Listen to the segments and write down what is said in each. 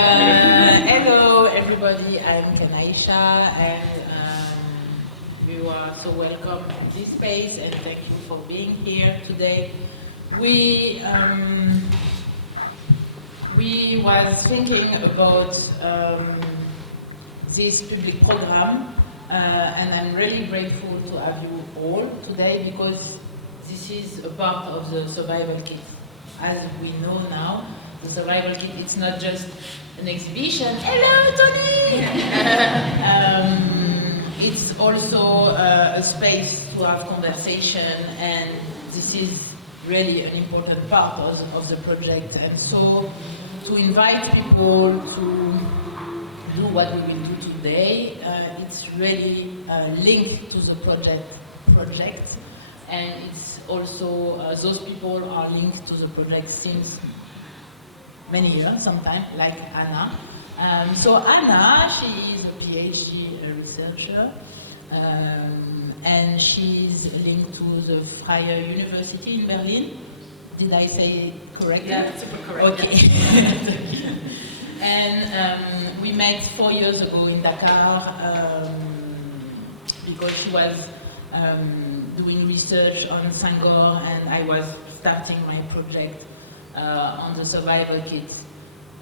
Hello everybody, I'm Ken Aicha, and you are so welcome to this space, and thank you for being here today. We was thinking about this public program, and I'm really grateful to have you all today, because this is a part of the survival kit. As we know now, the survival kit, it's not just an exhibition. Hello, Tony! It's also a space to have conversation, and this is really an important part of the project. And so, to invite people to do what we will do today, it's really linked to the project, and it's also, those people are linked to the project since many years, sometimes, like Anna. So Anna, she is a PhD researcher, and she's linked to the Freie University in Berlin. Did I say it correctly? Yeah, super correct. Okay. And we met 4 years ago in Dakar, because she was doing research on Senghor, and I was starting my project on the survival kit.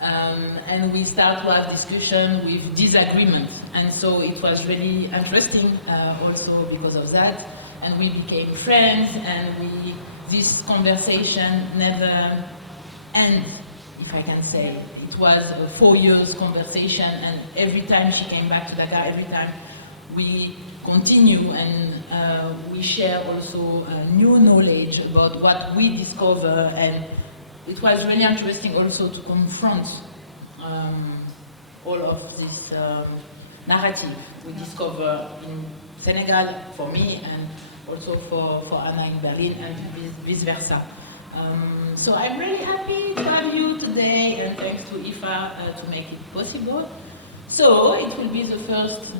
And we start to have discussion with disagreement, and so it was really interesting also because of that, and we became friends, and this conversation never ended, if I can say. It was a 4 years conversation, and every time she came back to Dakar, every time we continue, and we share also new knowledge about what we discover, and it was really interesting also to confront all of this narrative we discover in Senegal, for me, and also for Anna in Berlin, and vice versa. So I'm really happy to have you today, and thanks to IFA to make it possible. So it will be the first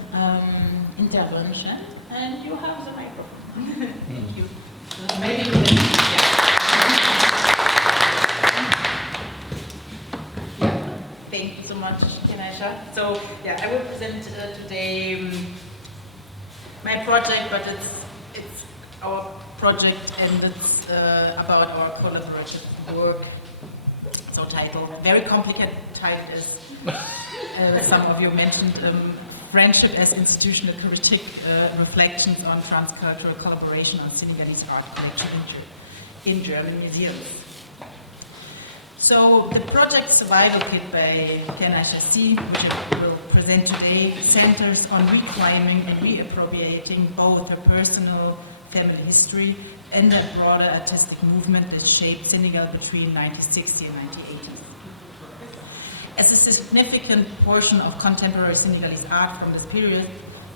intervention, and you have the microphone. Thank you. Maybe you can, Thank you so much, Ken Aicha. So, yeah, I will present today my project, but it's our project, and it's about our collaborative work. So, title, very complicated title, as some of you mentioned, Friendship as Institutional Critique, Reflections on Transcultural Collaboration on Senegalese Art Collection in German Museums. So the project Survival Kit by Ken Aicha Sy, which I will present today, centers on reclaiming and reappropriating both her personal family history and the broader artistic movement that shaped Senegal between 1960 and 1980. As a significant portion of contemporary Senegalese art from this period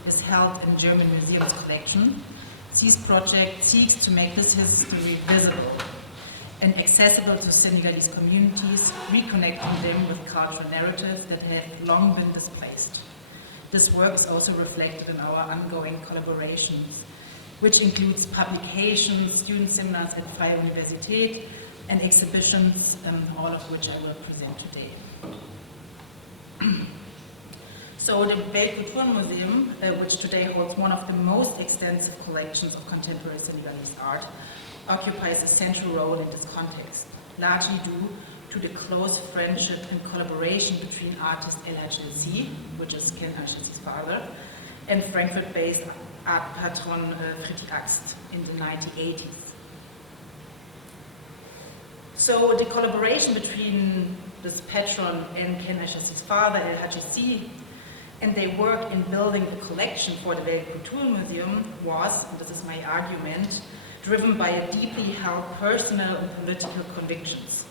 is held in German museums collection, Sy's project seeks to make this history visible and accessible to Senegalese communities, reconnecting them with cultural narratives that have long been displaced. This work is also reflected in our ongoing collaborations, which includes publications, student seminars at Freie Universität, and exhibitions, all of which I will present today. So the Museum, which today holds one of the most extensive collections of contemporary Senegalese art, occupies a central role in this context, largely due to the close friendship and collaboration between artist Anna Sy, which is Ken Aicha Sy's father, and Frankfurt-based art patron Friedrich Axt in the 1980s. So the collaboration between this patron and Ken Aicha Sy's father, Anna Sy, and they work in building the collection for the Museum was, and this is my argument, driven by a deeply held personal and political convictions.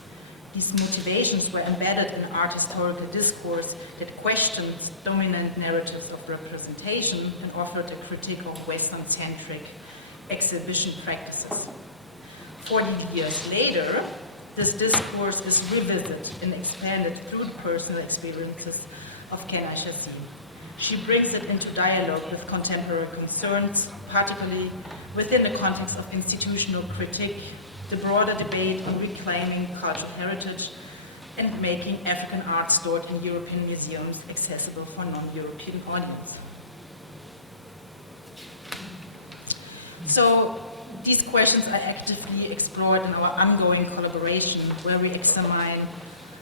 These motivations were embedded in art historical discourse that questioned dominant narratives of representation and offered a critique of Western-centric exhibition practices. 40 years later, this discourse is revisited and expanded through the personal experiences of Ken Aicha Sy. She brings it into dialogue with contemporary concerns, particularly within the context of institutional critique, the broader debate on reclaiming cultural heritage, and making African art stored in European museums accessible for non-European audience. So these questions are actively explored in our ongoing collaboration, where we examine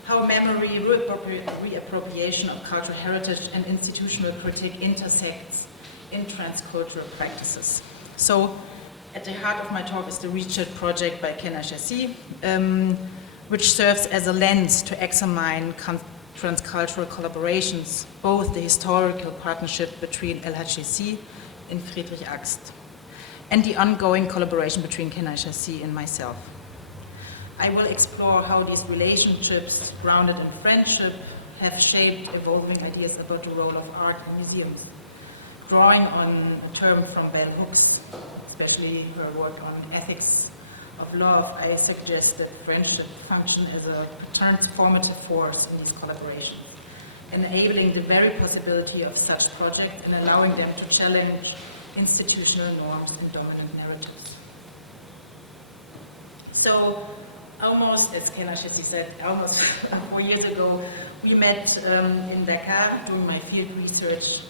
how memory, reappropriation of cultural heritage, and institutional critique intersects in transcultural practices. So, at the heart of my talk is the research project by Ken Aicha Sy, which serves as a lens to examine transcultural collaborations, both the historical partnership between Aicha Sy and Friedrich Axt, and the ongoing collaboration between Ken Aicha Sy and myself. I will explore how these relationships, grounded in friendship, have shaped evolving ideas about the role of art in museums. Drawing on a term from Bell Hooks, especially her work on ethics of love, I suggest that friendship function as a transformative force in these collaborations, enabling the very possibility of such projects and allowing them to challenge institutional norms and dominant narratives. So, almost, as Ken Aicha Sy said, almost 4 years ago, we met in Dakar doing my field research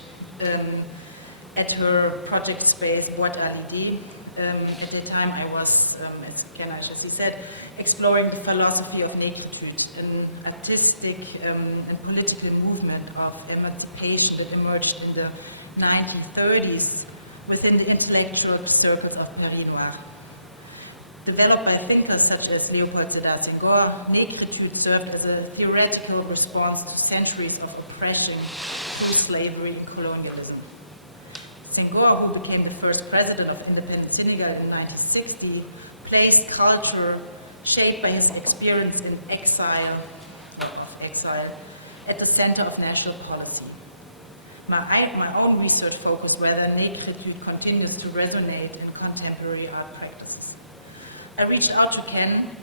at her project space, Boîte à l'idée. At the time I was, as Ken Aicha Sy said, exploring the philosophy of Négritude, an artistic and political movement of emancipation that emerged in the 1930s within the intellectual circles of Paris Noir. Developed by thinkers such as Léopold Sédar Senghor, Négritude served as a theoretical response to centuries of oppression through slavery and colonialism. Senghor, who became the first president of independent Senegal in 1960, placed culture shaped by his experience in exile, at the center of national policy. My own research focused whether Négritude continues to resonate in contemporary art practices. I reached out to Ken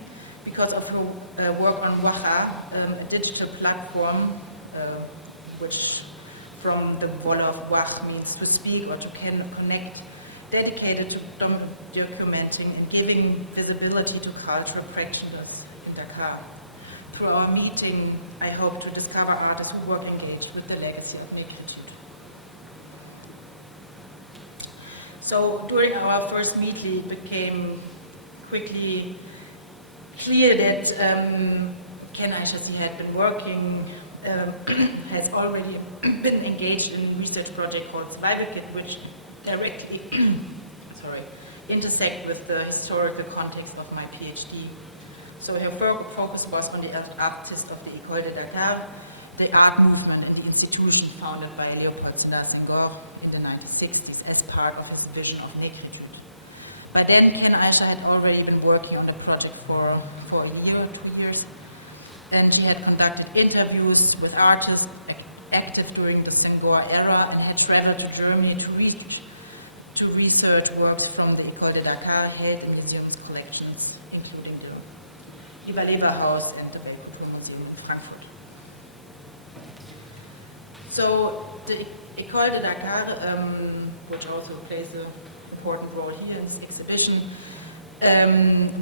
because of her work on Waha, a digital platform, which from the Wolof Wach means to speak or to connect, dedicated to documenting and giving visibility to cultural practitioners in Dakar. Through our meeting, I hope to discover artists who work engaged with the legacy of Négritude. So during our first meeting, it became quickly clear that Ken Aicha Sy had been working, has already been engaged in a research project called Survival Kit, which directly intersect with the historical context of my PhD. So her focus was on the artists of the École de Dakar, the art movement and the institution founded by Léopold Sédar Senghor in the 1960s as part of his vision of Négritude. By then, Ken Aicha had already been working on the project for a year or 2 years, and she had conducted interviews with artists active during the Senghor era and had traveled to Germany to research works from the École de Dakar held in museums collections, including the Überleberhaus and the Museum in Frankfurt. So the École de Dakar, which also plays an important role here in this exhibition,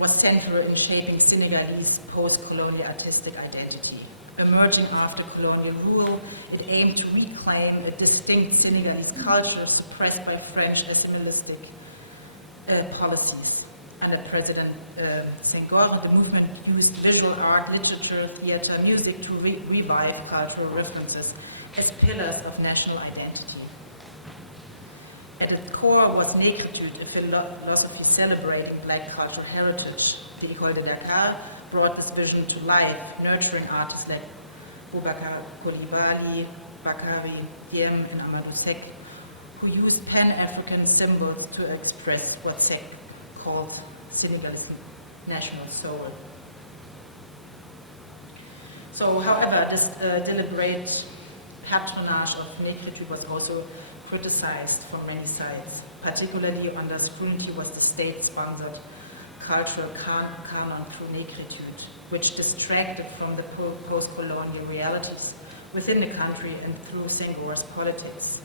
was central in shaping Senegalese post-colonial artistic identity. Emerging after colonial rule, it aimed to reclaim a distinct Senegalese culture suppressed by French nationalistic policies. Under President Senghor, the movement used visual art, literature, theater, music to revive cultural references as pillars of national identity. At its core was Négritude, a philosophy celebrating Black cultural heritage. The École de Dakar brought this vision to life, nurturing artists like Boubacar Coulibaly, Bakary Diem, and Amadou Seck, who used Pan-African symbols to express what Seck called Senegalese national soul. So, however, this deliberate patronage of Négritude was also criticized from many sides. Particularly under scrutiny was the state-sponsored cultural canon through Négritude, which distracted from the post-colonial realities within the country and through Senghor's politics,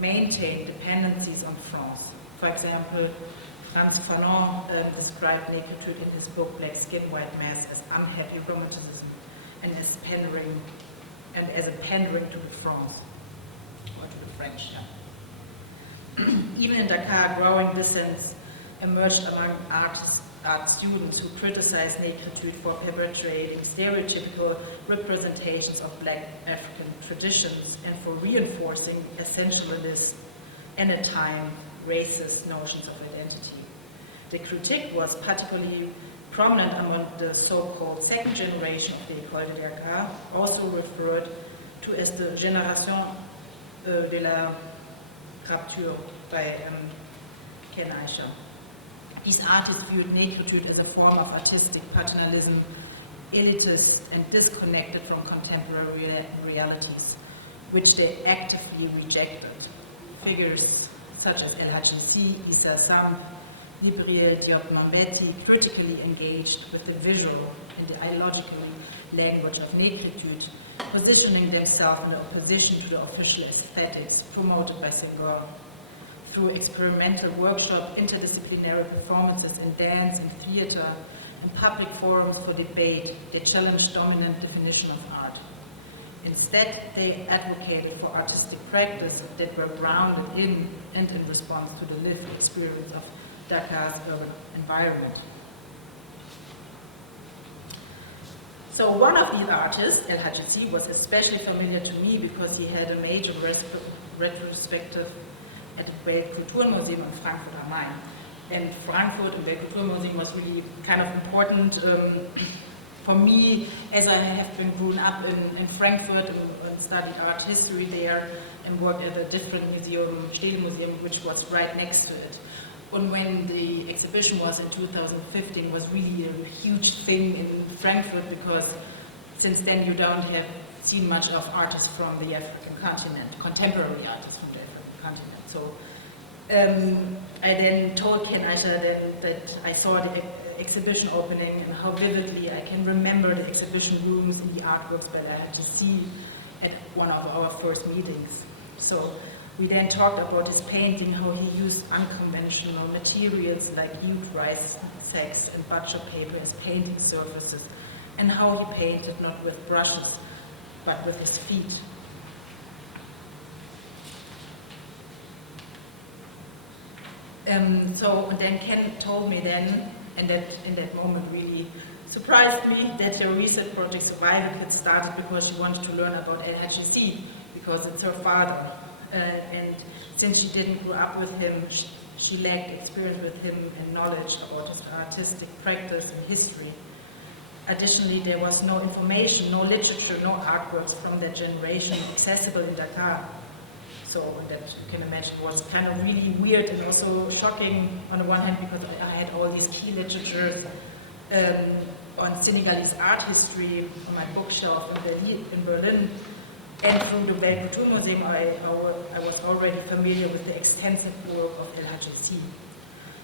maintained dependencies on France. For example, Frantz Fanon described Négritude in his book Black Skin, White Mass as unhappy romanticism, and as a pandering to the France, or to the French. Yeah. Even in Dakar, growing dissents emerged among art students who criticized Négritude for perpetuating stereotypical representations of Black African traditions and for reinforcing essentialist and at times racist notions of identity. The critique was particularly prominent among the so-called second generation of the École de Dakar, also referred to as the Génération de la Rapture by Ken Aicha. These artists viewed Négritude as a form of artistic paternalism, elitist and disconnected from contemporary realities, which they actively rejected. Figures such as Aicha Sy, Issa Sam, Libriel Diop Mambeti critically engaged with the visual and the ideological language of Négritude, positioning themselves in opposition to the official aesthetics promoted by Senegal. Through experimental workshops, interdisciplinary performances in dance and theater, and public forums for debate, they challenged dominant definition of art. Instead, they advocated for artistic practice that were grounded in and in response to the lived experience of Dakar's urban environment. So one of these artists, Aicha Sy, was especially familiar to me because he had a major retrospective at the Weltkulturmuseum in Frankfurt am Main. And Frankfurt and Weltkulturmuseum was really kind of important for me, as I have been grown up in Frankfurt and studied art history there and worked at a different museum, Städelmuseum, which was right next to it. And when the exhibition was in 2015, it was really a huge thing in Frankfurt because since then you don't have seen much of artists from the African continent, contemporary artists from the African continent. So I then told Ken Aicha that I saw the exhibition opening and how vividly I can remember the exhibition rooms and the artworks that I had to see at one of our first meetings. So we then talked about his painting, how he used unconventional materials like used rice sacks and butcher paper as painting surfaces, and how he painted not with brushes, but with his feet. So then Ken told me then, and that in that moment really surprised me, that her research project Survival had started because she wanted to learn about Aicha Sy, because it's her father. And since she didn't grow up with him, she lacked experience with him and knowledge about his artistic practice and history. Additionally, there was no information, no literature, no artworks from that generation accessible in Dakar. So that you can imagine was kind of really weird and also shocking on the one hand because I had all these key literatures on Senegalese art history on my bookshelf in Berlin. And through the Weltkulturmuseum, I was already familiar with the extensive work of Aicha Sy.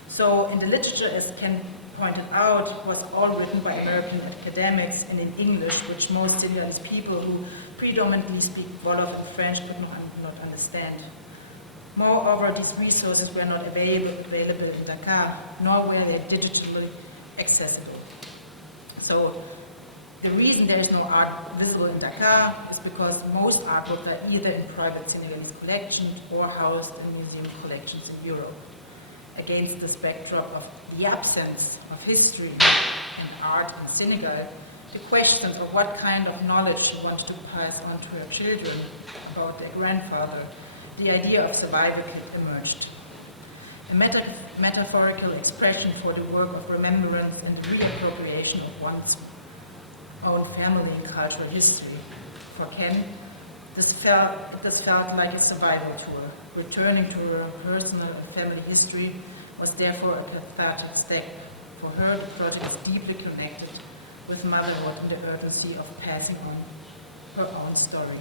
So in the literature, as Ken pointed out, was all written by American academics and in English, which most Senegalese people who predominantly speak Wolof and French could not understand. Moreover, these resources were not available in Dakar, nor were they digitally accessible. So the reason there is no art visible in Dakar is because most artworks are either in private Senegalese collections or housed in museum collections in Europe. Against this backdrop of the absence of history and art in Senegal, the questions of what kind of knowledge she wanted to pass on to her children about their grandfather, the idea of survival emerged. A metaphorical expression for the work of remembrance and the reappropriation of one's own family and cultural history. For Ken, this felt like a survival tour. Returning to her personal and family history was therefore a cathartic step. For her, the project is deeply connected with motherhood and the urgency of passing on her own story.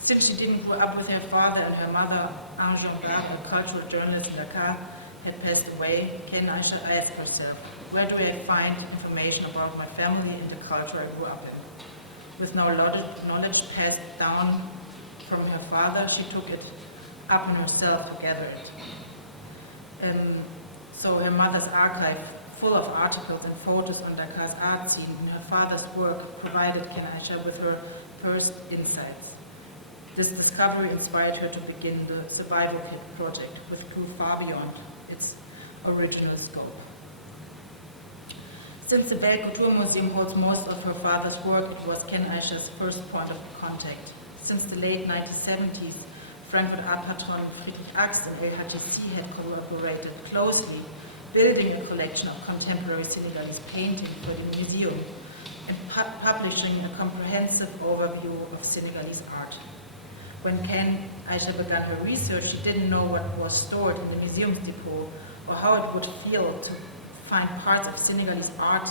Since she didn't grow up with her father and her mother, Anna Helfer, a cultural journalist in Dakar, had passed away, Ken Aicha asked herself, where do I find information about my family and the culture I grew up in? With no knowledge passed down from her father, she took it up in herself to gather it. So her mother's archive full of articles and photos on Dakar's art scene, and her father's work provided Ken Aicha with her first insights. This discovery inspired her to begin the Survival Kit project, which grew far beyond its original scope. Since the Belle Culture Museum holds most of her father's work, it was Ken Aicha's first point of contact. Since the late 1970s, Frankfurt art patron Friedrich Axt and Anna Helfer had collaborated closely, building a collection of contemporary Senegalese painting for the museum and publishing a comprehensive overview of Senegalese art. When Ken Aicha began her research, she didn't know what was stored in the museum's depot or how it would feel to find parts of Senegalese art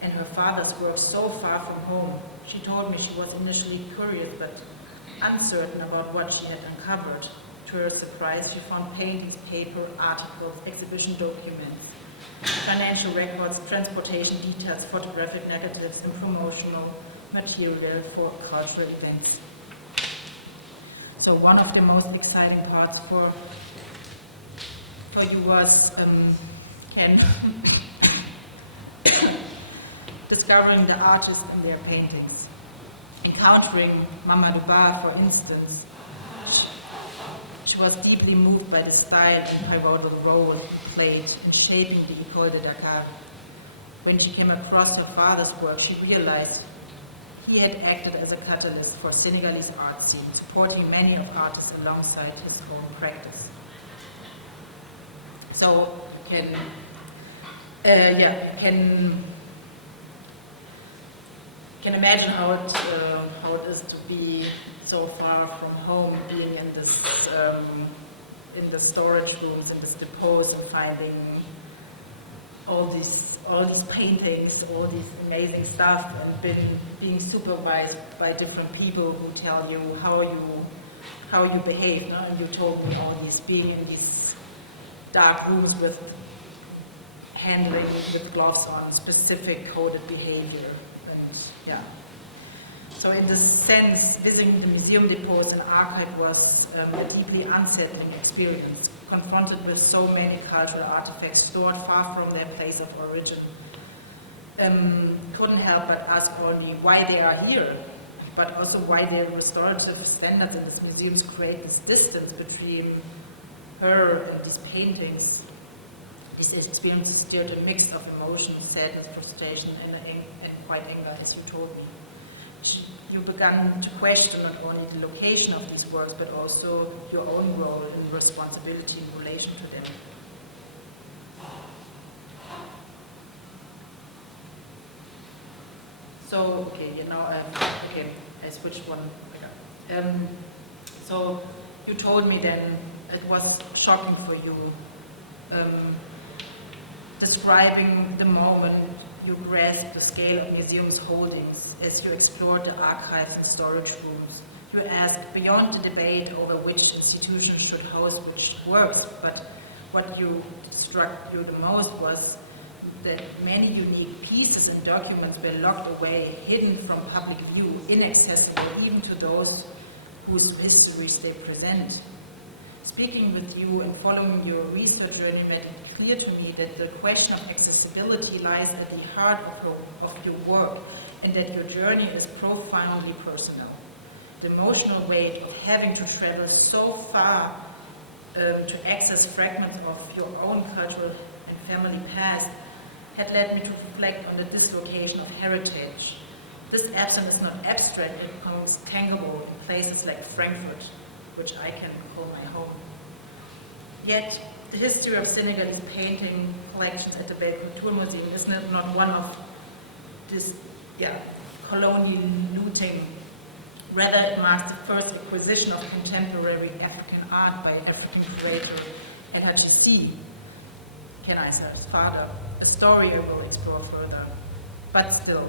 and her father's work so far from home. She told me she was initially curious but uncertain about what she had uncovered. To her surprise, she found paintings, paper, articles, exhibition documents, financial records, transportation details, photographic negatives, and promotional material for cultural events. So one of the most exciting parts for you was, Ken, discovering the artists and their paintings. Encountering Mamadou Ba, for instance, she was deeply moved by the style and pivotal role played in shaping the École de Dakar. When she came across her father's work, she realized he had acted as a catalyst for Senegalese art scene, supporting many of artists alongside his own practice. So, can imagine how it is to be so far from home, being in this in the storage rooms, in this depots, and finding all these paintings, all these amazing stuff, and being supervised by different people who tell you how you behave. No? And you told me all these, being in these dark rooms with handling with gloves on, specific coded behavior. Yeah. So in this sense, visiting the museum depots and archive was a deeply unsettling experience, confronted with so many cultural artifacts stored far from their place of origin. Couldn't help but ask only why they are here, but also why their restorative standards in this museum create this distance between her and these paintings. These experiences stirred a mix of emotions, sadness, frustration, and quite anger, as you told me. You began to question not only the location of these works, but also your own role and responsibility in relation to them. So, I switched one. So, you told me then it was shocking for you, describing the moment you grasped the scale of museum's holdings as you explored the archives and storage rooms. You asked, beyond the debate over which institution should house which works, but what struck you the most was that many unique pieces and documents were locked away, hidden from public view, inaccessible even to those whose histories they present. Speaking with you and following your research journey, it made clear to me that the question of accessibility lies at the heart of your work, and that your journey is profoundly personal. The emotional weight of having to travel so far to access fragments of your own cultural and family past had led me to reflect on the dislocation of heritage. This absence is not abstract, it becomes tangible in places like Frankfurt, which I can call my home. Yet, the history of Senegalese painting collections at the Belle Culture Museum is not one of this colonial looting. Rather, it marks the first acquisition of contemporary African art by African curator Anna Helfer Sy, Ken Aicha's father, a story I will explore further. But still,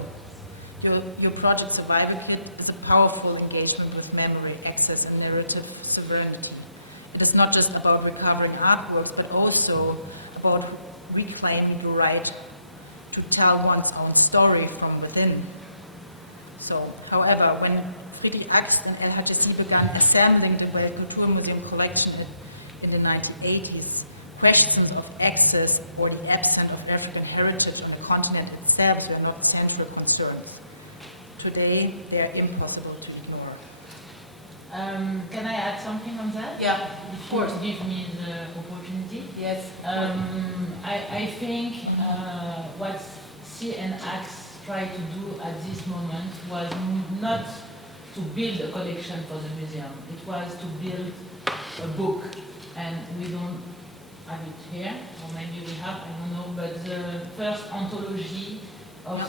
your project Survival Kit is a powerful engagement with memory, access, and narrative sovereignty. It is not just about recovering artworks, but also about reclaiming the right to tell one's own story from within. So, however, when Friedrich Axt and Anna Helfer Sy began assembling the Belle Culture Museum collection in the 1980s, questions of access or the absence of African heritage on the continent itself were not central concerns. Today, they are impossible to ignore. Can I add something on that? Yeah, of course. Give me the opportunity. Yes. I think what Sy and Axe tried to do at this moment was not to build a collection for the museum. It was to build a book, and we don't have it here, or maybe we have, I don't know, but the first anthology of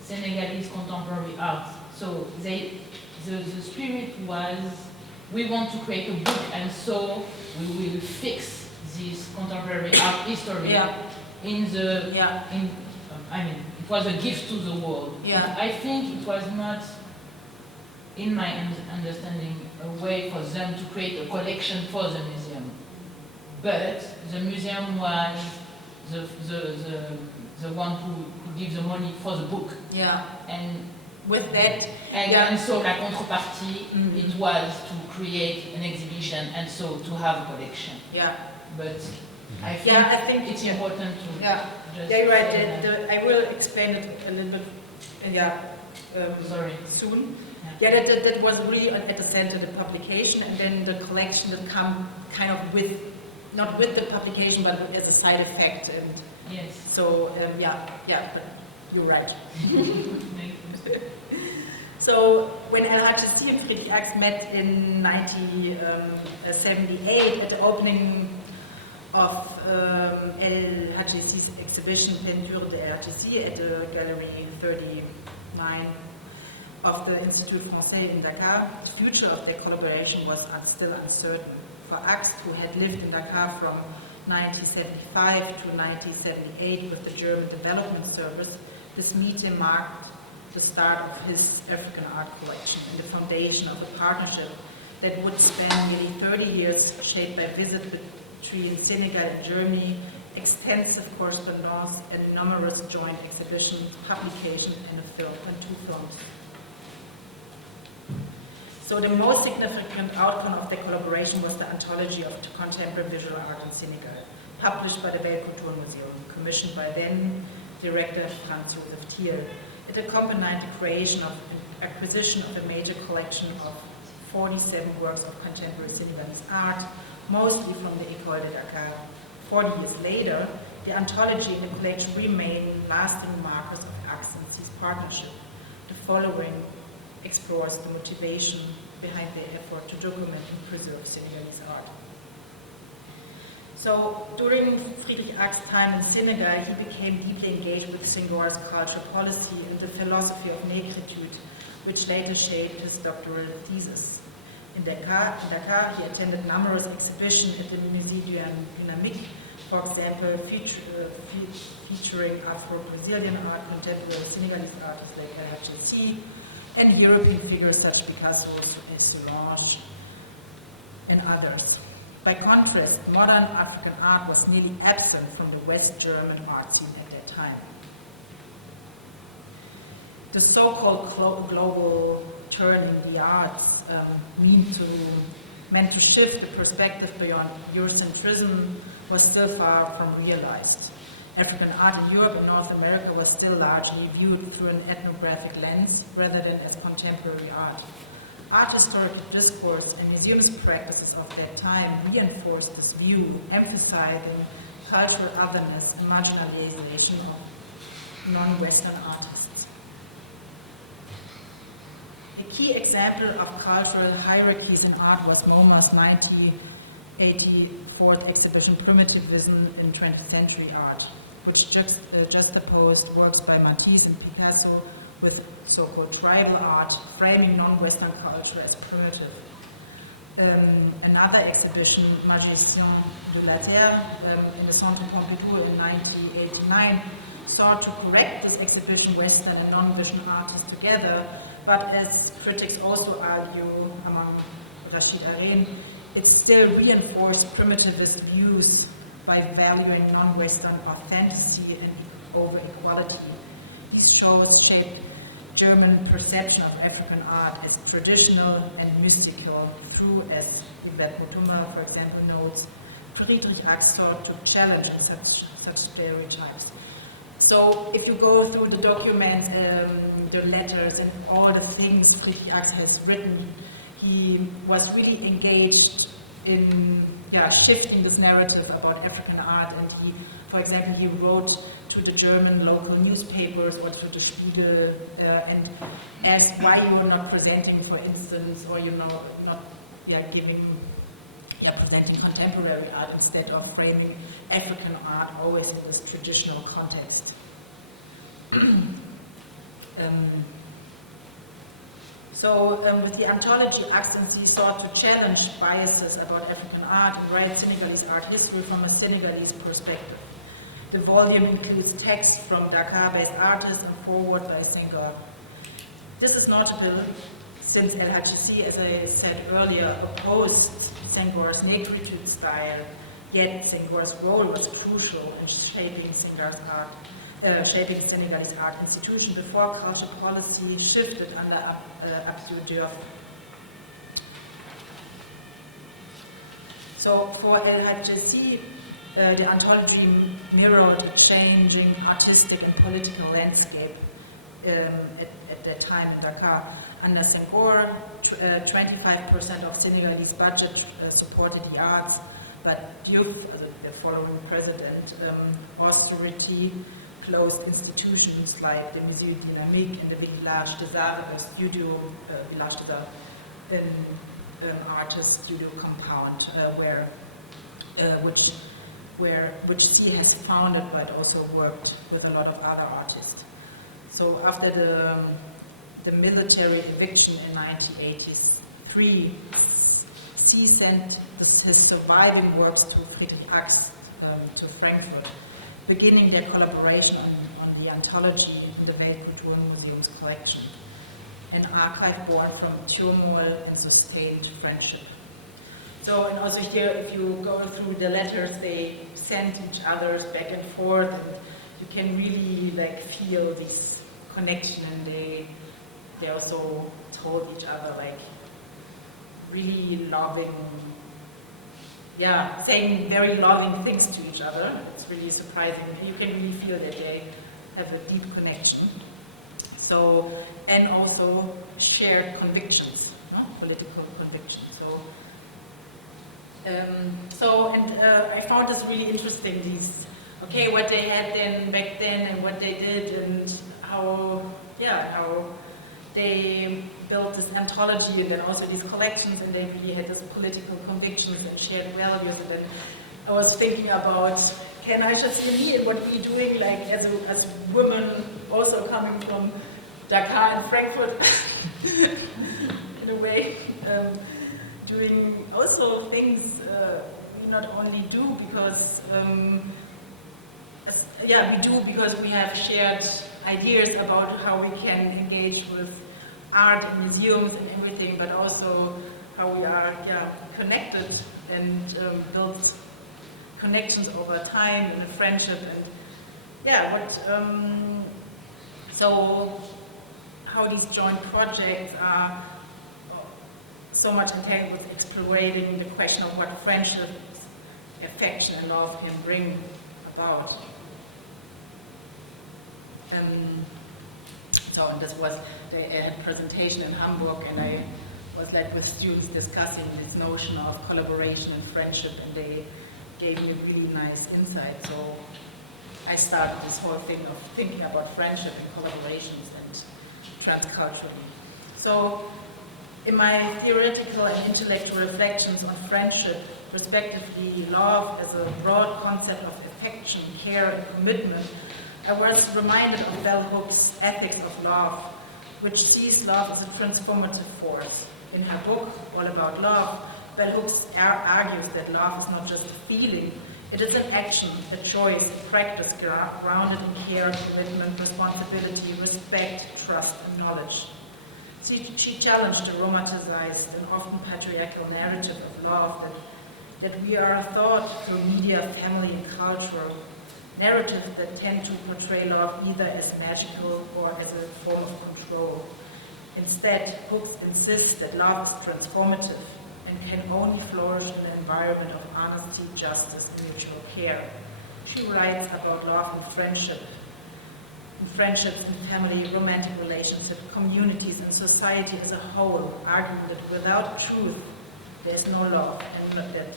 Senegalese contemporary art. So the spirit was, we want to create a book, and so we will fix this contemporary art history in the, I mean, it was a gift to the world. Yeah. I think it was not, in my understanding, a way for them to create a collection for the museum. But the museum was the one who gives the money for the book. Yeah. And with that, and so la contrepartie, it was to create an exhibition and so to have a collection. Yeah. But I think it's important to just you're right. I will explain it a little bit soon. Yeah, that was really at the center, the publication, and then the collection that come kind of with, not with the publication, but as a side effect. And yes. So but you're right. So when Anna Helfer Sy and Friedrich Axe met in 1978 at the opening of Helfer Sy's exhibition Peinture de Helfer Sy at the Gallery 39 of the Institut Français in Dakar, the future of their collaboration was still uncertain. For Axe, who had lived in Dakar from 1975 to 1978 with the German Development Service, this meeting marked the start of his African art collection and the foundation of a partnership that would span nearly 30 years, shaped by visits between Senegal and Germany, extensive correspondence, and numerous joint exhibitions, publications, and two films. So the most significant outcome of the collaboration was the anthology of contemporary visual art in Senegal, published by the Weltkulturmuseum, commissioned by then director Franz Josef Thiel. It accompanied the creation of an acquisition of a major collection of 47 works of contemporary Senegalese art, mostly from the École de Dakar. 40 years later, the anthology and the collection remain lasting markers of Axe and Sy's partnership. The following explores the motivation behind their effort to document and preserve Senegalese art. So during Friedrich Axe's time in Senegal, he became deeply engaged with Senghor's cultural policy and the philosophy of Négritude, which later shaped his doctoral thesis. In Dakar, he attended numerous exhibitions at the Musée Dynamique, for example, featuring Afro-Brazilian art, contemporary Senegalese artists like Anna Helfer Sy, and European figures such as Picasso, Solange, and others. By contrast, modern African art was nearly absent from the West German art scene at that time. The so-called global turn in the arts meant to shift the perspective beyond Eurocentrism was still far from realized. African art in Europe and North America was still largely viewed through an ethnographic lens rather than as contemporary art. Art historical discourse and museums practices of that time reinforced this view, emphasizing cultural otherness and marginalization of non-Western artists. A key example of cultural hierarchies in art was MoMA's 1984 exhibition Primitivism in 20th Century Art, which juxtaposed works by Matisse and Picasso with so-called tribal art, framing non-Western culture as primitive. Another exhibition, Magiciens de la Terre, in the Centre Pompidou in 1989, sought to correct this exhibition Western and non-Western artists together, but as critics also argue, among Rachid Areen, it still reinforced primitivist views by valuing non-Western authenticity and over equality. These shows shaped German perception of African art as traditional and mystical through, as Yvette Botuma, for example, notes, Friedrich Ax sought to challenge such stereotypes. So if you go through the documents, the letters, and all the things Friedrich Ax has written, he was really engaged in shifting this narrative about African art, and he, for example, he wrote to the German local newspapers or to the Spiegel and asked why you were not presenting, for instance, or presenting contemporary art instead of framing African art always in this traditional context. With the anthology, Ax and Sy sought to challenge biases about African art and write Senegalese art history from a Senegalese perspective. The volume includes text from Dakar-based artists and foreword by Senghor. This is notable since Anna Helfer, as I said earlier, opposed Senghor's Négritude style, yet Senghor's role was crucial in shaping Senegalese art institution before culture policy shifted under Abdou Diouf. So for Anna Helfer, the anthology mirrored a changing artistic and political landscape at that time in Dakar. Under Senghor, 25% of Senegalese budget supported the arts, but Diouf, the following president, austerity closed institutions like the Musée Dynamique and the Village des Arts studio, Village des Arts, an artist studio compound which Sy has founded but also worked with a lot of other artists. So after the military eviction in 1983, Sy sent his surviving works to Friedrich Ax to Frankfurt, beginning their collaboration on the anthology in the Weltkultur Museum's collection, an archive born from turmoil and sustained friendship. So, and also here, if you go through the letters they sent each other back and forth, and you can really feel this connection, and they also told each other really loving, saying very loving things to each other. It's really surprising. You can really feel that they have a deep connection. So, and also shared convictions, political convictions. I found this really interesting. What they had back then, and what they did, and how they built this anthology, and then also these collections, and they really had this political convictions and shared values. And then I was thinking about Ken Aicha Sy and what we're doing, as women, also coming from Dakar and Frankfurt, in a way. Doing also things we not only do because we do because we have shared ideas about how we can engage with art and museums and everything, but also how we are connected and build connections over time in a friendship, and so how these joint projects are so much intent with exploring the question of what friendship, affection, and love can bring about. And this was the presentation in Hamburg, and I was with students discussing this notion of collaboration and friendship, and they gave me a really nice insight. So I started this whole thing of thinking about friendship and collaborations and transculturally. So in my theoretical and intellectual reflections on friendship, respectively love as a broad concept of affection, care, and commitment, I was reminded of bell Hooks' Ethics of Love, which sees love as a transformative force. In her book, All About Love, bell Hooks argues that love is not just a feeling, it is an action, a choice, a practice grounded in care, commitment, responsibility, respect, trust, and knowledge. She challenged the romanticized and often patriarchal narrative of love that we are thought through media, family, and culture, narratives that tend to portray love either as magical or as a form of control. Instead, Hooks insists that love is transformative and can only flourish in an environment of honesty, justice, and mutual care. She writes about love and friendships in family, romantic relationships, communities, and society as a whole, arguing that without truth, there is no love, and that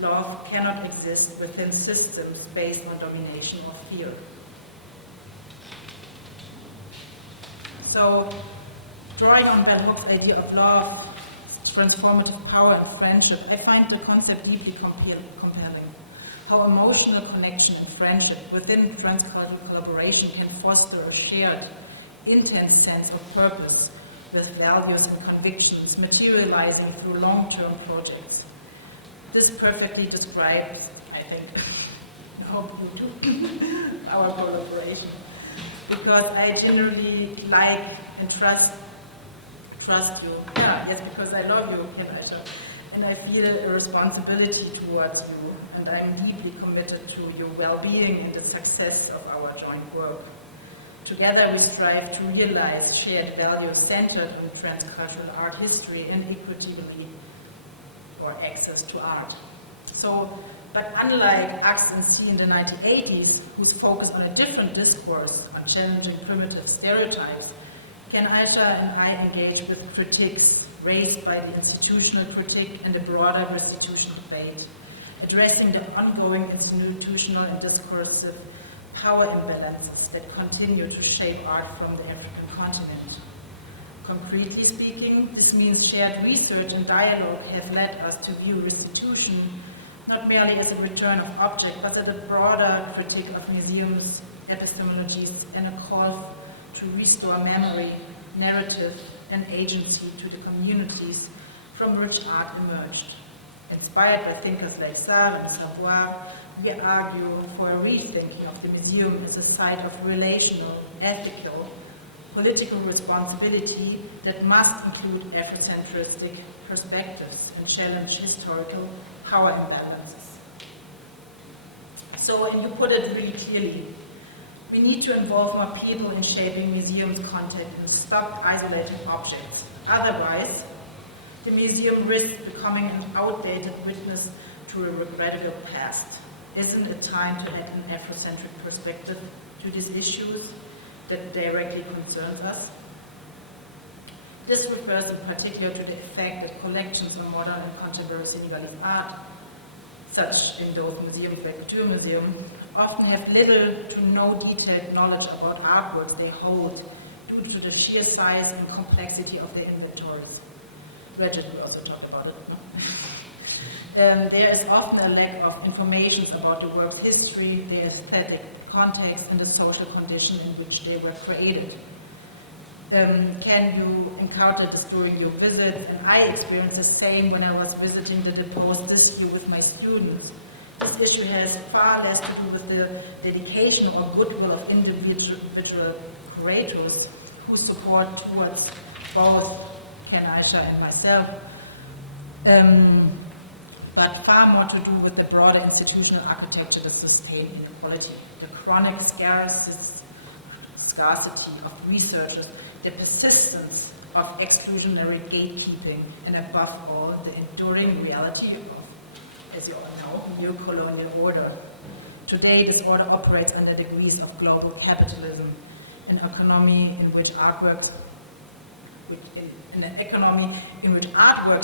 love cannot exist within systems based on domination or fear. So, drawing on Bell Hooks' idea of love, transformative power, and friendship, I find the concept deeply compelling. How emotional connection and friendship within transcultural collaboration can foster a shared, intense sense of purpose with values and convictions materializing through long-term projects. This perfectly describes, I think, I hope you too, our collaboration. Because I generally like and trust you. Yeah, yes, because I love you, Ken Aicha. And I feel a responsibility towards you, and I'm deeply committed to your well-being and the success of our joint work. Together we strive to realize shared values centered on transcultural art history and equitably, or access to art. So, but unlike Axe and Sy in the 1980s, whose focus on a different discourse on challenging primitive stereotypes, Ken Aicha and I engage with critiques raised by the institutional critique and the broader restitution debate, addressing the ongoing institutional and discursive power imbalances that continue to shape art from the African continent. Concretely speaking, this means shared research and dialogue have led us to view restitution not merely as a return of object, but as a broader critique of museums, epistemologies, and a call to restore memory, narrative, and agency to the communities from which art emerged. Inspired by thinkers like Sartre and Savoy, we argue for a rethinking of the museum as a site of relational, ethical, political responsibility that must include Afrocentristic perspectives and challenge historical power imbalances. So, and you put it really clearly, we need to involve more people in shaping museums' content and stop isolating objects. Otherwise, the museum risks becoming an outdated witness to a regrettable past. Isn't it time to add an Afrocentric perspective to these issues that directly concerns us? This refers in particular to the effect that collections of modern and contemporary Senegalese art, such in those museums like the Tour Museum, often have little to no detailed knowledge about artworks they hold due to the sheer size and complexity of their inventories. Regis will also talk about it. There is often a lack of information about the work's history, their aesthetic context, and the social condition in which they were created. Can you encounter this during your visits? And I experienced the same when I was visiting the deposed this year with my students. This issue has far less to do with the dedication or goodwill of individual curators who support towards both Ken Aicha and myself, but far more to do with the broader institutional architecture that sustains inequality, the chronic scarcity of researchers, the persistence of exclusionary gatekeeping, and above all, the enduring reality of, as you all know, new colonial order. Today, this order operates under degrees of global capitalism, an economy in which artworks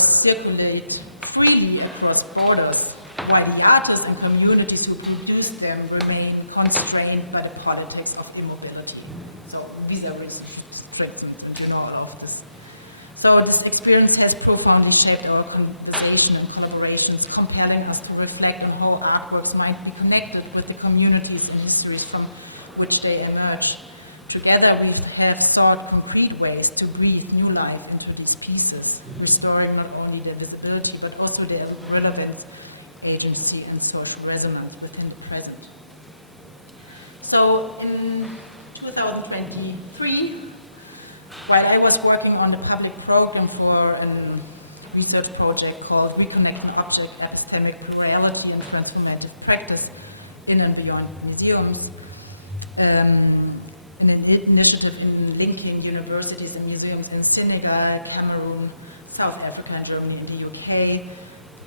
circulate freely across borders, while the artists and communities who produce them remain constrained by the politics of immobility. So visa restrictions, and you know all of this. So this experience has profoundly shaped our conversation and collaborations, compelling us to reflect on how artworks might be connected with the communities and histories from which they emerge. Together we have sought concrete ways to breathe new life into these pieces, restoring not only their visibility but also their relevance, agency, and social resonance within the present. So in 2023, while I was working on a public program for a research project called Reconnecting Object, Epistemic Plurality and Transformative Practice in and Beyond Museums, an initiative in linking universities and museums in Senegal, Cameroon, South Africa and Germany and the UK.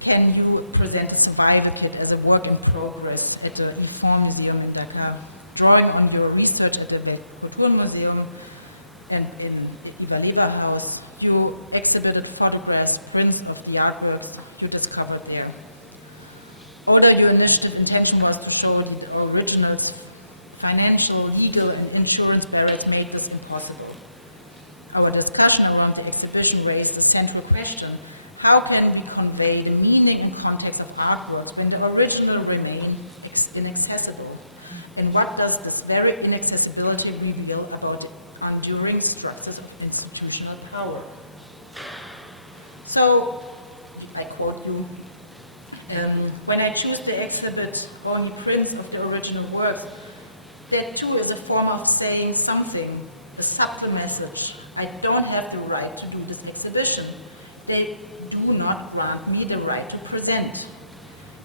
Can you present a survival kit as a work in progress at the Inform Museum in Dakar, drawing on your research at the Kultur Museum and in the Ivaleva House? You exhibited photographs, prints of the artworks you discovered there. Although your initiative intention was to show the originals, financial, legal, and insurance barriers made this impossible. Our discussion around the exhibition raised the central question: how can we convey the meaning and context of artworks when the original remain inaccessible? And what does this very inaccessibility reveal about the enduring structures of institutional power? So, I quote you, when I choose to exhibit only prints of the original works, that too is a form of saying something, a subtle message. I don't have the right to do this exhibition. They do not grant me the right to present.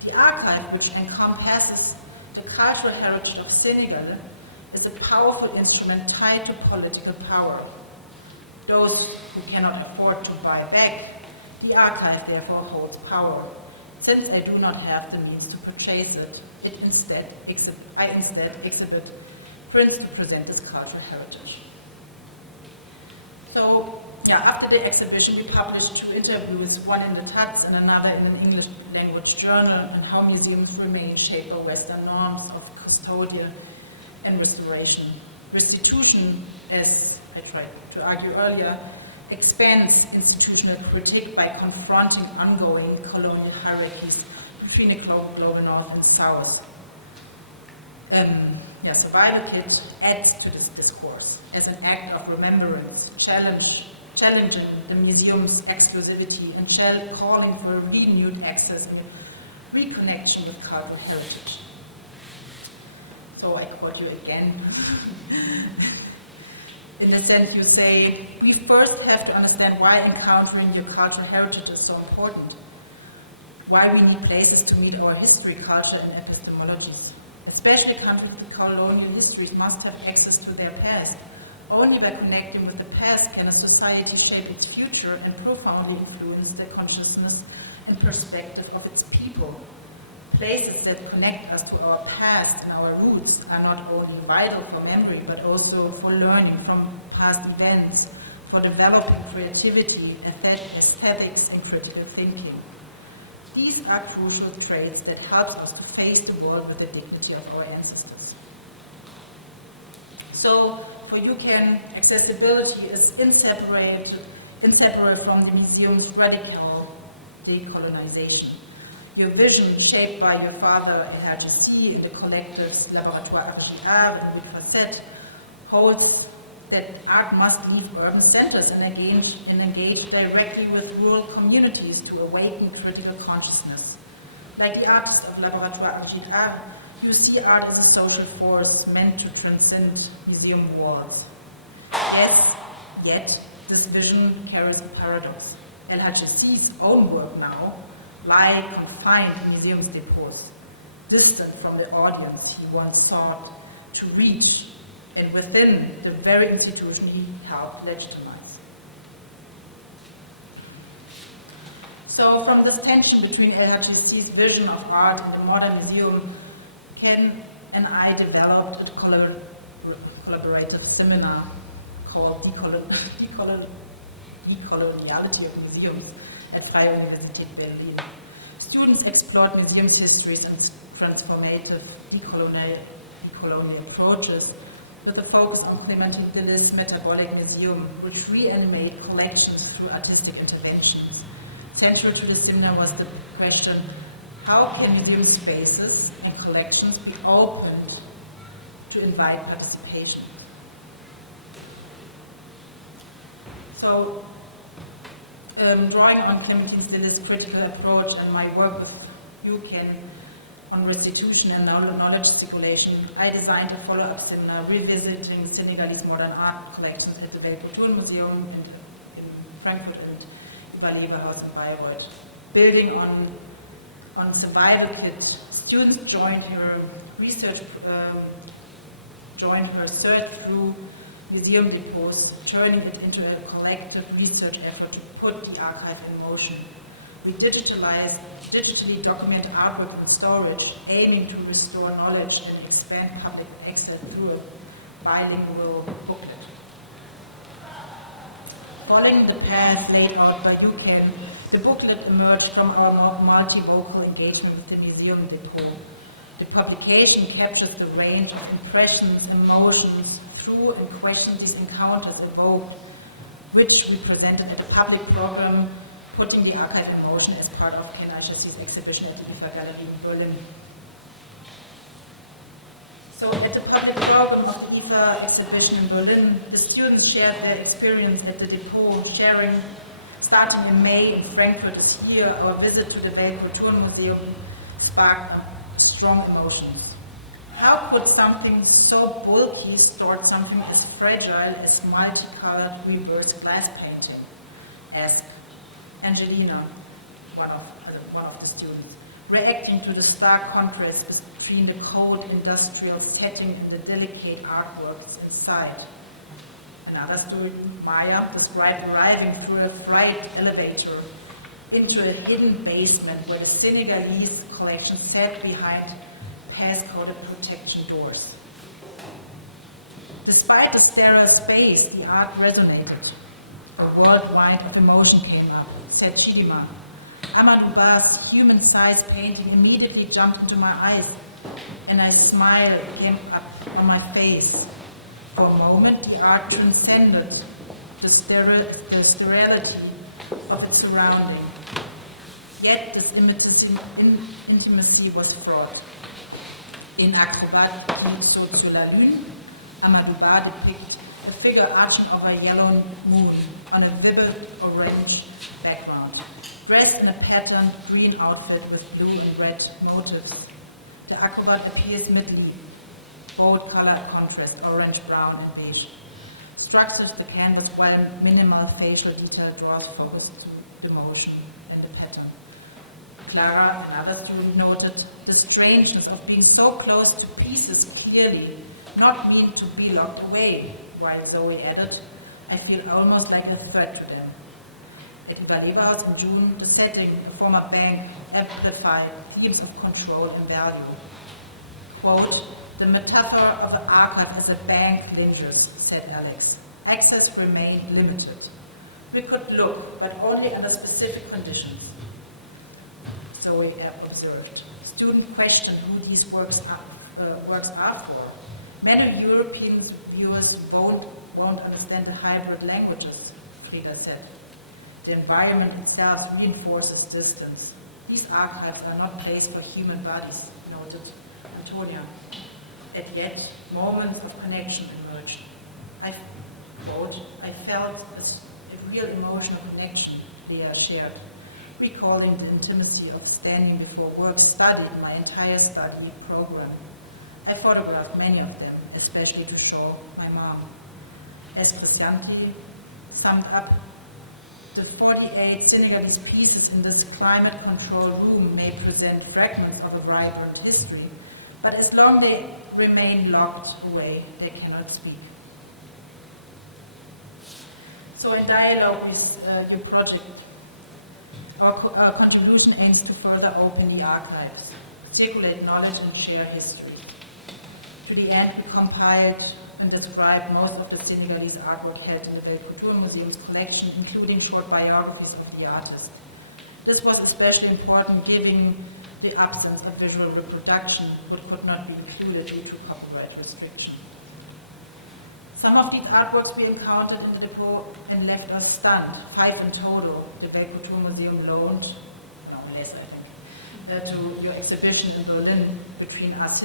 The archive, which encompasses the cultural heritage of Senegal, is a powerful instrument tied to political power. Those who cannot afford to buy back, the archive therefore holds power. Since I do not have the means to purchase it, I instead exhibit prints to present this cultural heritage. So, after the exhibition, we published 2 interviews, one in the Taz and another in an English language journal, on how museums remain shaped by Western norms of custodial and restoration. Restitution, as I tried to argue earlier, expands institutional critique by confronting ongoing colonial hierarchies between the global North and South. Survival Kit adds to this discourse as an act of remembrance, challenging the museum's exclusivity and calling for a renewed access and reconnection with cultural heritage. So I quote you again. In a sense, you say, we first have to understand why encountering your cultural heritage is so important, why we need places to meet our history, culture, and epistemologies. Especially countries with colonial histories must have access to their past. Only by connecting with the past can a society shape its future and profoundly influence the consciousness and perspective of its people. Places that connect us to our past and our roots are not only vital for memory, but also for learning from past events, for developing creativity, aesthetics, and critical thinking. These are crucial traits that help us to face the world with the dignity of our ancestors. So, for you, Ken, accessibility is inseparable from the museum's radical decolonization. Your vision, shaped by your father, Anna Helfer Sy, in the collectives Laboratoire Argilard and Rue holds that art must leave urban centers and engage directly with rural communities to awaken critical consciousness. Like the artists of Laboratoire Argilard, you see art as a social force meant to transcend museum walls. Yet this vision carries a paradox. Helfer Sy's own work now lie confined in museums' depots, distant from the audience he once sought to reach, and within the very institution he helped legitimize. So from this tension between Helfer Sy's vision of art and the modern museum, Ken and I developed a collaborative seminar called Decoloniality of Museums at Freie Universität Berlin. Students explored museums' histories and transformative decolonial approaches with a focus on implementing Lilith's metabolic museum, which reanimate collections through artistic interventions. Central to the seminar was the question, how can museum spaces and collections be opened to invite participation? So, drawing on Clementine Lilith's critical approach and my work with you, Ken, on restitution and knowledge circulation, I designed a follow-up seminar revisiting Senegalese modern art collections at the Kultur Museum in Frankfurt and Ivaleva House in Bayreuth. Building on Survival Kit, students joined her research, joined her search through museum depots, turning it into a collective research effort to put the archive in motion. We digitally document artwork and storage, aiming to restore knowledge and expand public access through a bilingual booklet. Following the path laid out by you, Ken, the booklet emerged from our multi-vocal engagement with the museum depot. The publication captures the range of impressions, emotions, through and questions these encounters evoke, which we presented at a public program, putting the archive in motion as part of Ken Aicha Sy's exhibition at the ifa-Gallery in Berlin. So at the public program of the IFA exhibition in Berlin, the students shared their experience at the depot, starting in May in Frankfurt this year. Our visit to the Weltkulturmuseum sparked strong emotions. How could something so bulky store something as fragile as multicolored reverse glass painting? Asked Angelina, one of the students, reacting to the stark contrast between the cold industrial setting and the delicate artworks inside. Another student, Maya, described arriving through a freight elevator into a hidden basement where the Senegalese collection sat behind pass-coded protection doors. Despite the sterile space, the art resonated. A worldwide of emotion came up, said Chidima. Amadou Ba's human-sized painting immediately jumped into my eyes, and a smile came up on my face. For a moment, the art transcended the sterility of its surrounding. Yet this intimacy was fraught. In Acrobat Nixo sur la Lune, Amadou Ba depicts a figure arching over a yellow moon on a vivid orange background. Dressed in a patterned green outfit with blue and red motifs, the acrobat appears mid-leaf, bold color contrast, orange, brown, and beige. Structured the canvas while minimal facial detail draws focus to the motion and the pattern. Clara, another student, noted the strangeness of being so close to pieces clearly not meant to be locked away, while Zoe added, I feel almost like a threat to them. At Vallebaus in June, the setting, a former bank, amplified themes of control and value. Quote, the metaphor of the archive as a bank lingers, said Alex. Access remained limited. We could look, but only under specific conditions. Zoe observed. Students questioned who these works are for. Many European viewers won't understand the hybrid languages, Frieda said. The environment itself reinforces distance. These archives are not placed for human bodies, noted Antonia. And yet, moments of connection emerged. I felt a real emotional connection Leah shared, recalling the intimacy of standing before works studied in my entire study program. I photographed many of them, especially to show my mom. As Christianti summed up, the 48 Senegalese pieces in this climate control room may present fragments of a vibrant history, but as long as they remain locked away, they cannot speak. So in dialogue with your project, our contribution aims to further open the archives, circulate knowledge and share history. To the end, we compiled and described most of the Senegalese artwork held in the Weltkulturmuseum's collection, including short biographies of the artist. This was especially important given the absence of visual reproduction, which could not be included due to copyright restriction. Some of these artworks we encountered in the depot and left us stunned, 5 in total. The Weltkulturmuseum loaned, no less I think, to your exhibition in Berlin, Between Us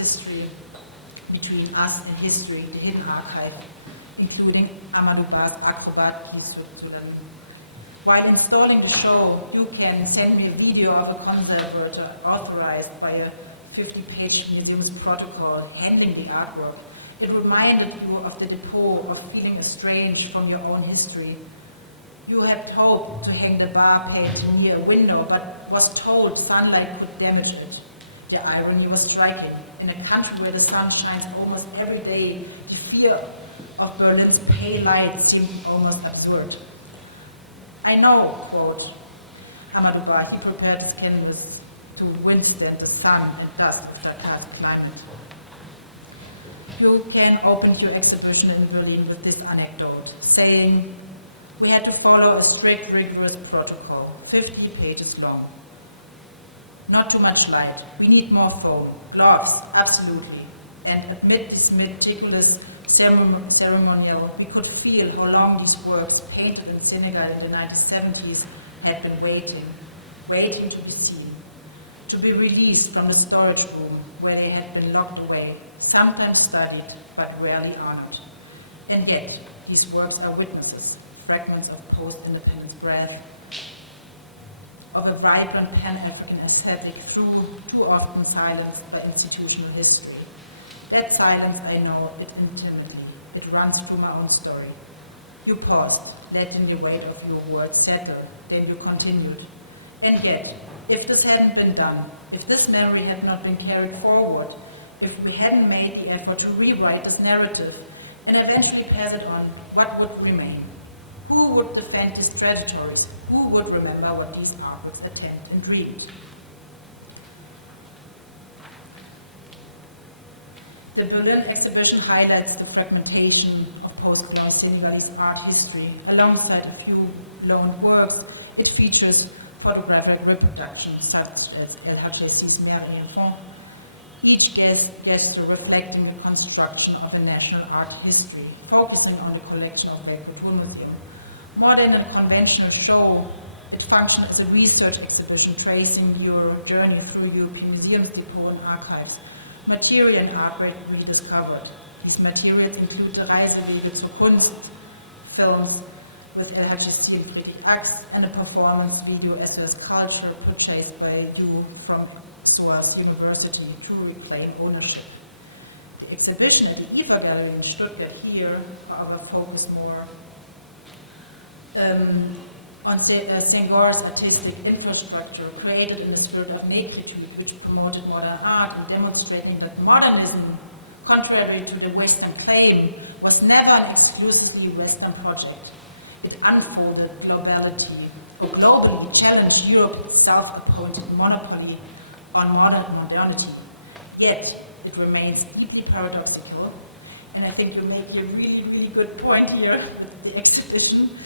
and History, the hidden archive, including Amadou Ba's Acrobat sur la Lune. While installing the show, you can send me a video of a conservator authorized by a 50-page museum's protocol handling the artwork. It reminded you of the depot, of feeling estranged from your own history. You had hoped to hang the bar painting near a window, but was told sunlight could damage it. The irony was striking. In a country where the sun shines almost every day, the fear of Berlin's pale light seemed almost absurd. I know, quote, Kamaduba, he prepared his canvas to withstand the sun and dust of sarcastic climate. You can open your exhibition in Berlin with this anecdote, saying, we had to follow a strict, rigorous protocol, 50 pages long. Not too much light. We need more foam. Gloves, absolutely. And amid this meticulous ceremonial, we could feel how long these works, painted in Senegal in the 1970s, had been waiting to be seen, to be released from the storage room where they had been locked away, sometimes studied, but rarely honored. And yet, these works are witnesses, fragments of post-independence breath, of a vibrant Pan-African aesthetic through too often silenced by institutional history. That silence, I know it intimately. It runs through my own story. You paused, letting the weight of your words settle, then you continued. And yet, if this hadn't been done, if this memory had not been carried forward, if we hadn't made the effort to rewrite this narrative and eventually pass it on, what would remain? Who would defend these trajectories? Who would remember what these artworks attempted and dreamed? The Berlin exhibition highlights the fragmentation of post-colonial Senegalese art history. Alongside a few lone works, it features photographic reproductions such as Anna Sy's Mère et Enfant, each gesture reflecting the construction of a national art history, focusing on the collection of Great Museum. More than a conventional show, it functions as a research exhibition tracing your journey through European museums, depots, and archives. Material and art were rediscovered. These materials include the Reisewege zur Kunst, films with Anna Sy and Friedrich Ax, and a performance video as well as culture purchased by a duo from SOAS University to reclaim ownership. The exhibition at the ifa-Gallery in Stuttgart here, however, focused more on Senegal's artistic infrastructure created in the spirit of Négritude, which promoted modern art and demonstrating that modernism, contrary to the Western claim, was never an exclusively Western project. It unfolded globality, or globally challenged Europe's self-appointed monopoly on modern modernity. Yet, it remains deeply paradoxical, and I think you make a really, really good point here with the exhibition.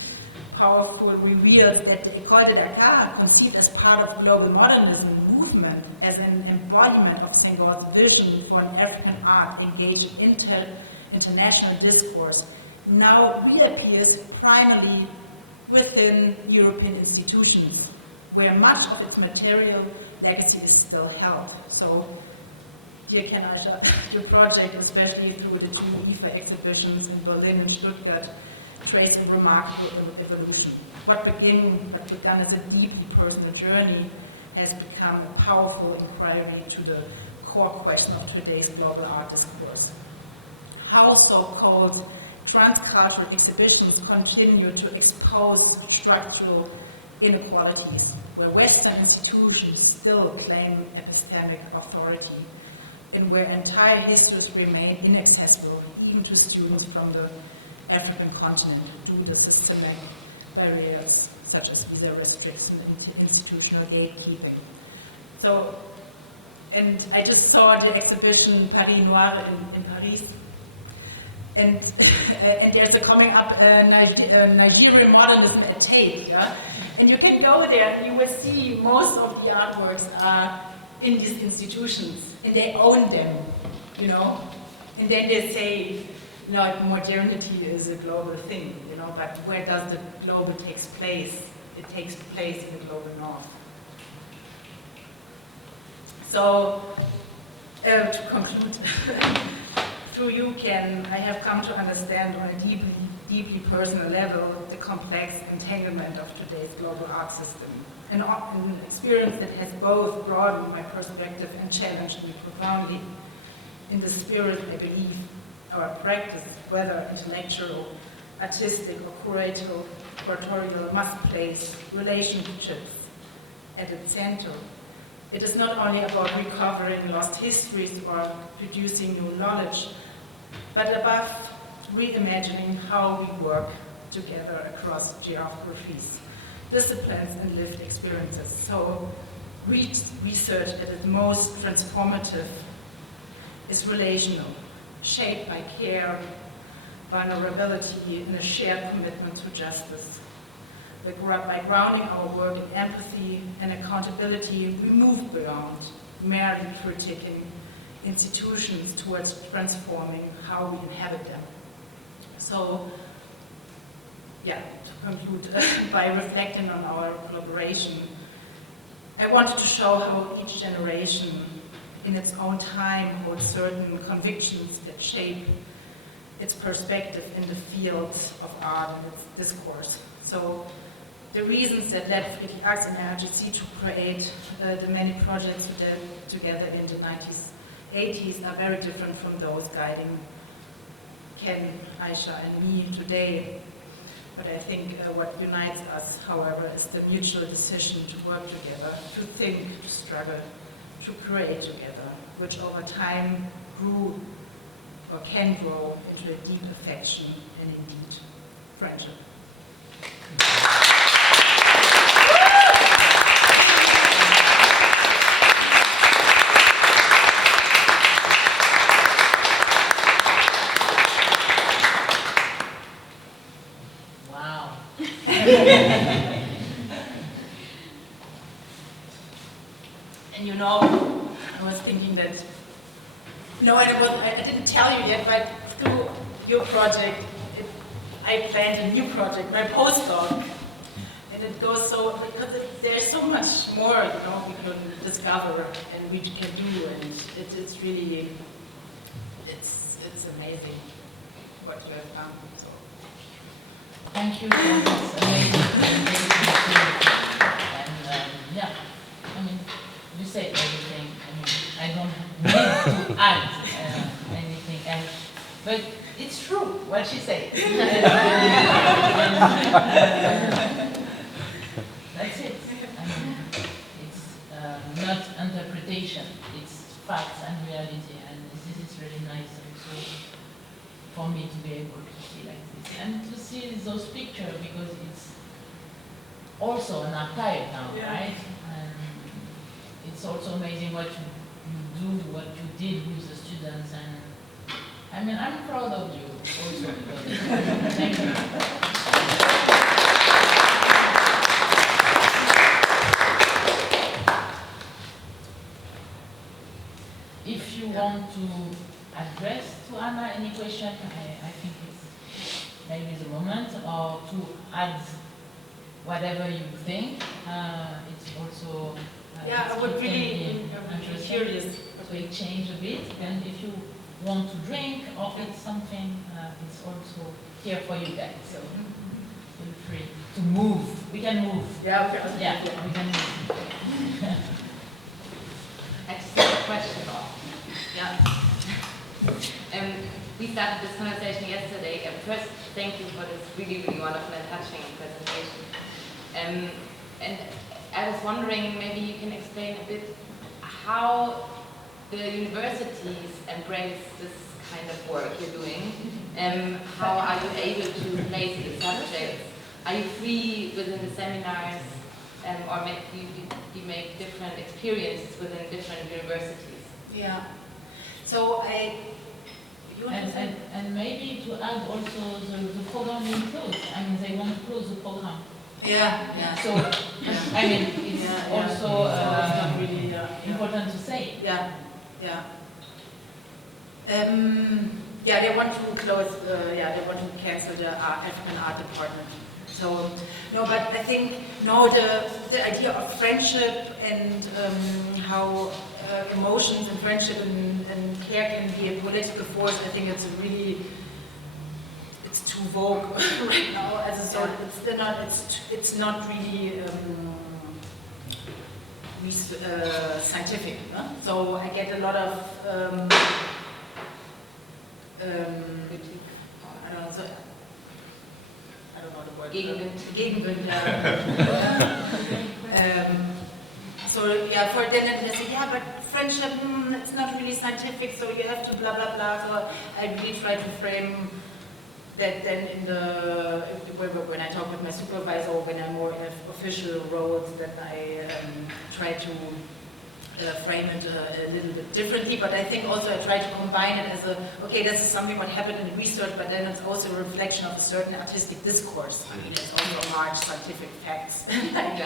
Powerful reveals that the École de Dakar, conceived as part of the global modernism movement, as an embodiment of Senegal's vision for an African art engaged in international discourse, now reappears primarily within European institutions, where much of its material legacy is still held. So, dear Ken Aicha, your project, especially through the two IFA exhibitions in Berlin and Stuttgart, trace a remarkable evolution. What began as a deeply personal journey has become a powerful inquiry to the core question of today's global art discourse. How so-called transcultural exhibitions continue to expose structural inequalities, where Western institutions still claim epistemic authority, and where entire histories remain inaccessible even to students from the African continent due to systematic barriers such as visa restrictions and institutional gatekeeping. So, and I just saw the exhibition Paris Noir in Paris, and there's a coming up Nigerian modernism at Tate, yeah? And you can go there and you will see most of the artworks are in these institutions, and they own them, you know? And then they say, like, modernity is a global thing, you know, but where does the global takes place? It takes place in the global north. So, to conclude, through you, Ken, I have come to understand on a deeply personal level the complex entanglement of today's global art system. An experience that has both broadened my perspective and challenged me profoundly. In the spirit, I believe, our practice, whether intellectual, artistic, or curatorial, must place relationships at its center. It is not only about recovering lost histories or producing new knowledge, but above reimagining how we work together across geographies, disciplines, and lived experiences. So research at its most transformative is relational, shaped by care, vulnerability, and a shared commitment to justice. By grounding our work in empathy and accountability, we move beyond merely critiquing institutions towards transforming how we inhabit them. So, yeah, to conclude by reflecting on our collaboration, I wanted to show how each generation in its own time holds certain convictions that shape its perspective in the fields of art and its discourse. So the reasons that led Friedrich Ax and Anna Helfer to create the many projects with them together in the 1980s are very different from those guiding Ken, Aicha, and me today. But I think what unites us, however, is the mutual decision to work together, to think, to struggle, to create together, which over time grew or can grow into a deep affection and indeed friendship. Wow. And you know, I was thinking that, no, and I didn't tell you yet, but through your project, I planned a new project, my postdoc. And it goes so, because there's so much more, you know, we can discover and we can do, and it's really, it's amazing what you have done. So. Thank you for this amazing presentation. And yeah, I mean, you said everything. I mean, I don't need to add anything else. But it's true what she said. That's it. I mean, it's not interpretation, it's facts and reality. And this is really nice also for me to be able to see like this. And to see those pictures because it's also an archive now, yeah. right? And it's also amazing what you do, what you did with the students. And I mean, I'm proud of you also. Thank you. If you want to address to Anna any question, I think it's maybe the moment, or to add whatever you think. It's also yeah, I would really be curious. So exchange a bit, and if you want to drink or eat something, it's also here for you guys. So feel free to move. We can move. Yeah, okay. Yeah, we can move. I just have a question. Yeah. We started this conversation yesterday. First, thank you for this really, really wonderful and touching presentation. And I was wondering, maybe you can explain a bit how the universities embrace this kind of work you're doing. How are you able to place the subjects? Are you free within the seminars, or maybe you make different experiences within different universities? Yeah. So and maybe to add also the program will close. I mean, they want to close the program. Yeah, yeah. So, I mean, it's also not really important to say. Yeah, yeah. Yeah, they want to close. They want to cancel the African art department. So no, but I think the idea of friendship and how emotions and friendship and care can be a political force. I think it's too vogue right now. As a sort, it's not really scientific. Huh? So I get a lot of I don't know. So, I don't know the word. Gegenwind. So yeah, for then they say, yeah, but friendship, it's not really scientific, so you have to blah blah blah. So I really try to frame that then when I talk with my supervisor or when I'm more in official roles, that I try to frame it a little bit differently, but I think also I try to combine it as okay, this is something what happened in research, but then it's also a reflection of a certain artistic discourse. I mean, it's also large scientific facts, like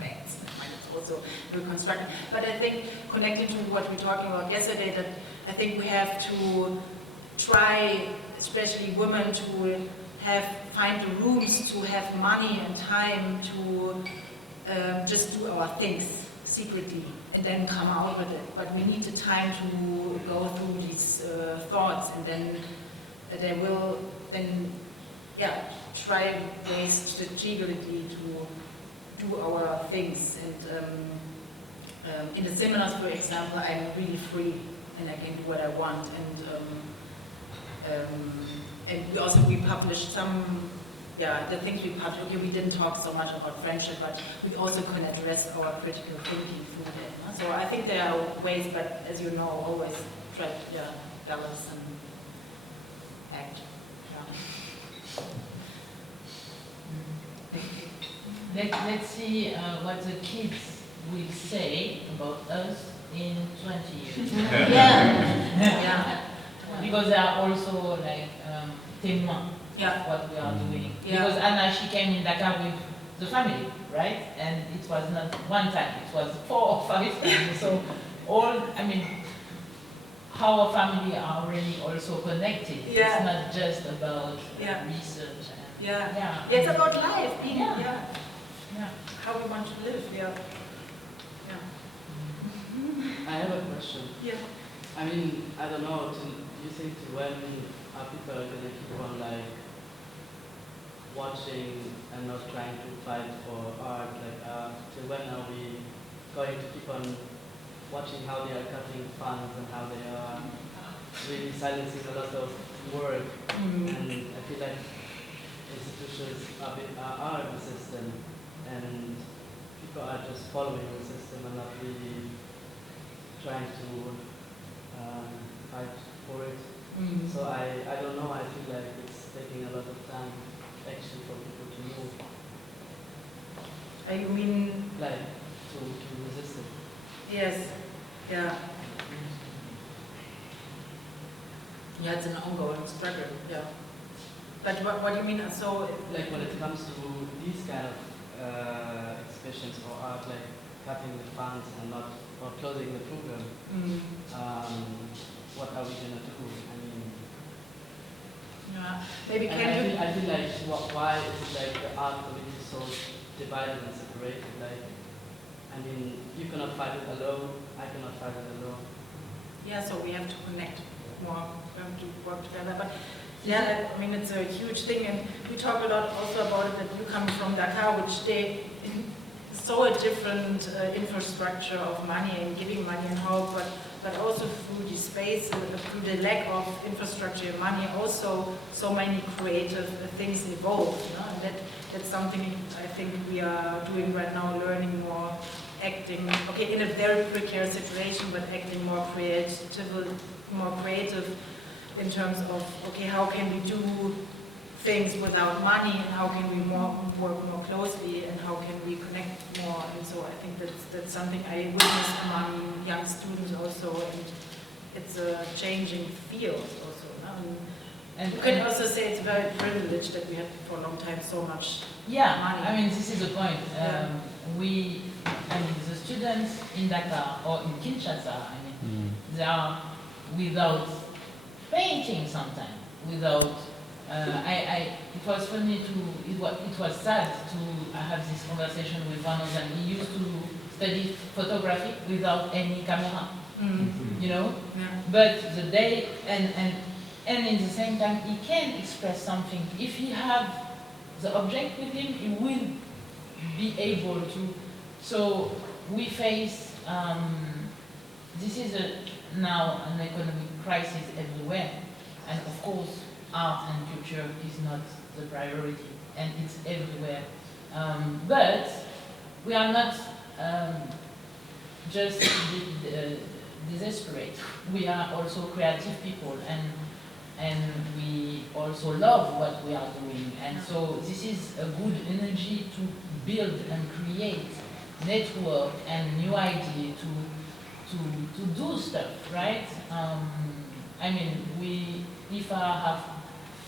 facts, it's also reconstructed. But I think connecting to what we were talking about yesterday, that I think we have to try, especially women, to find the rooms to have money and time to just do our things secretly and then come out with it. But we need the time to go through these thoughts, and then they will try ways strategically to do our things. And in the seminars, for example, I'm really free and I can do what I want. And we published some. The things we published, okay, we didn't talk so much about friendship, but we also can address our critical thinking through that. So I think there are ways, but as you know, always try to balance and act. Let's see what the kids will say about us in 20 years. Because they are also like témoins. What we are doing. Because Anna, she came in Dakar with the family, right? And it was not one time, it was 4 or 5 times. So our family are really also connected. It's not just about research. It's about life, how we want to live. I have a question. I mean, I don't know, you think when are people going to keep on like watching and not trying to fight for art, till when are we going to keep on watching how they are cutting funds and how they are really silencing a lot of work? And I feel like institutions are the system, and people are just following the system and not really trying to fight for it. So I don't know, I feel like it's taking a lot of time actually for people to move. You mean? Like, to resist it. Yes, it's an ongoing struggle, But what do you mean? So, like when it comes to these kind of exhibitions or art, like cutting the funds and or closing the program, what are we gonna do? I mean, maybe I feel like why is it like the art community is so divided and separated? Like, I mean, you cannot fight it alone. I cannot fight it alone. So we have to connect more. We have to work together. But I mean, it's a huge thing, and we talk a lot also about it that you come from Dakar, which they so a different infrastructure of money and giving money and hope, but also through the space, through the lack of infrastructure and money, also so many creative things evolve. And that's something I think we are doing right now, learning more, acting, in a very precarious situation, but acting more creative in terms of, how can we do things without money, and how can we work more closely, and how can we connect more. And so I think that's something I witnessed among young students also, and it's a changing field also. And you can also say it's very privileged that we had for a long time so much money. I mean, this is the point. The students in Dakar or in Kinshasa, they are without painting sometimes, without. It was funny it was sad to have this conversation with one of them. He used to study photography without any camera, But the day, and in the same time, he can express something. If he have the object with him, he will be able to. So we face, this is now an economic crisis everywhere, and of course, art and culture is not the priority, and it's everywhere. But we are not just desperate. We are also creative people, and we also love what we are doing. And so this is a good energy to build and create network and new idea to do stuff, right? I mean, we IFA have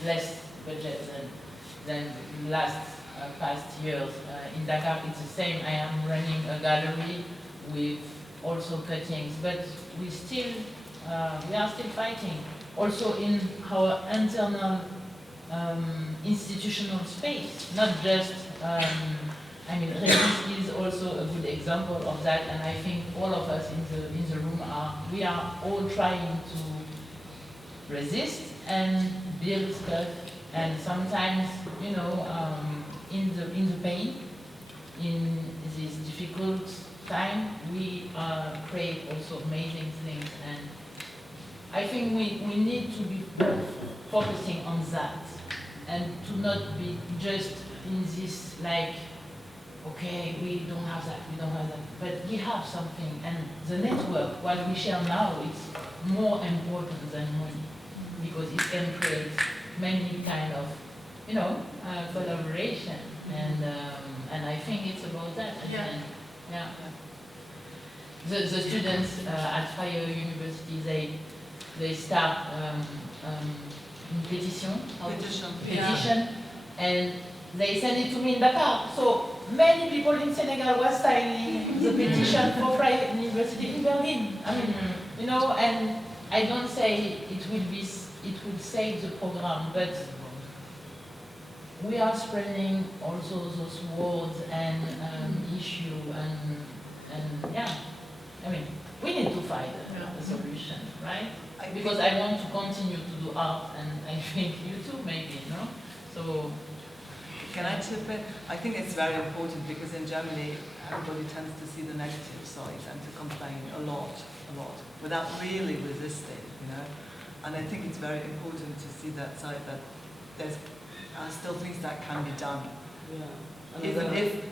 less budget than past years. In Dakar, it's the same. I am running a gallery with also cuttings, but we are still fighting. Also in our internal institutional space, not just. I mean, Resist is also a good example of that, and I think all of us in the room we are all trying to resist and build stuff, and sometimes, you know, in the pain, in this difficult time, we create also amazing things, and I think we need to be focusing on that, and to not be just in this like, okay, we don't have that, but we have something, and the network, what we share now, is more important than money, because it can create many kind of, you know, collaboration, and I think it's about that. And yeah. The students at Fire University, they start petition, and they send it to me in Dakar. So many people in Senegal were signing the petition for Freie University in Berlin. I mean, you know, and I don't say it will save the program, but we are spreading also those words and issue and yeah. I mean, we need to find a solution, right? Because I want to continue to do art, and I think you too, maybe, no? So. Can I chip in? I think it's very important because in Germany, everybody tends to see the negative side and to complain a lot, without really resisting, you know? And I think it's very important to see that side, that there's still things that can be done. Yeah. Even if,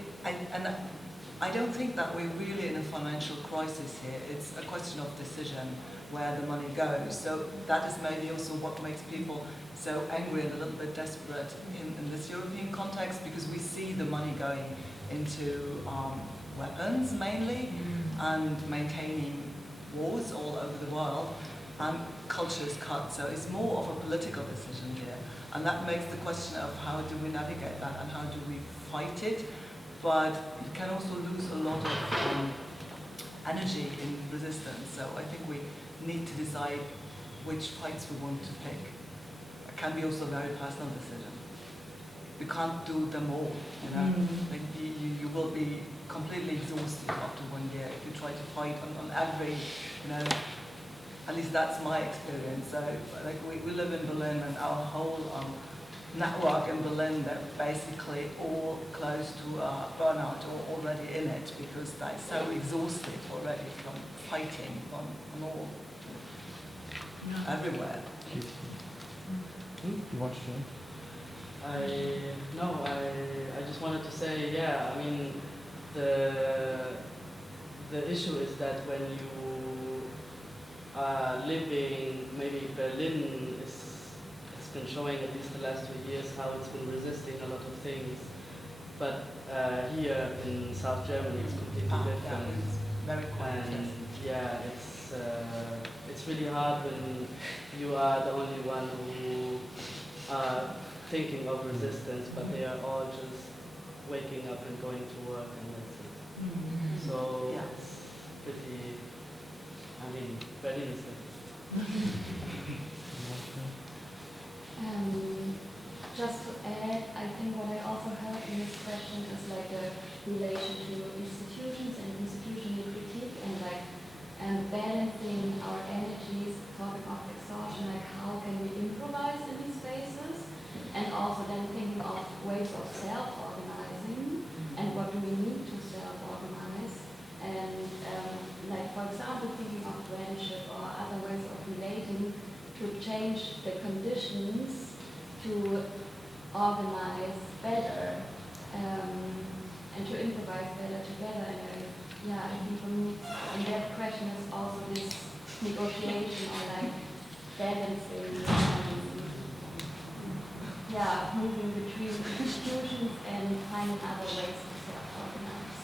I don't think that we're really in a financial crisis here. It's a question of decision where the money goes. So that is maybe also what makes people so angry and a little bit desperate in this European context, because we see the money going into weapons mainly, and maintaining wars all over the world, and culture is cut. So it's more of a political decision here. And that makes the question of how do we navigate that and how do we fight it. But you can also lose a lot of energy in resistance. So I think we need to decide which fights we want to pick. It can be also a very personal decision. You can't do them all, you know. Like you will be completely exhausted after 1 year if you try to fight on every, you know. At least that's my experience. So like we live in Berlin, and our whole network in Berlin, they're basically all close to burnout or already in it, because they're so exhausted already from fighting on all, everywhere. You want to join? I just wanted to say, yeah, I mean, the issue is that when you are living, maybe Berlin it's been showing at least the last 2 years how it's been resisting a lot of things, but here in South Germany it's completely different. Yeah, very quiet. And yeah, it's really hard when you are the only one who are thinking of resistance, but they are all just waking up and going to work, and that's it. So Yeah. it's pretty, I mean, Berlin is different. Just to add, I think what I also heard in this question is like a relation to institutions and institutional critique, and like balancing our energies, talking of exhaustion, like how can we improvise in these spaces, and also then thinking of ways of self-organizing, and what do we need to self-organize, and like for example thinking of friendship or other ways of relating to change the conditions to organize better and to improvise better together. And yeah, I think for me, and that question is also this negotiation or like balancing moving between institutions and finding other ways to self-organize.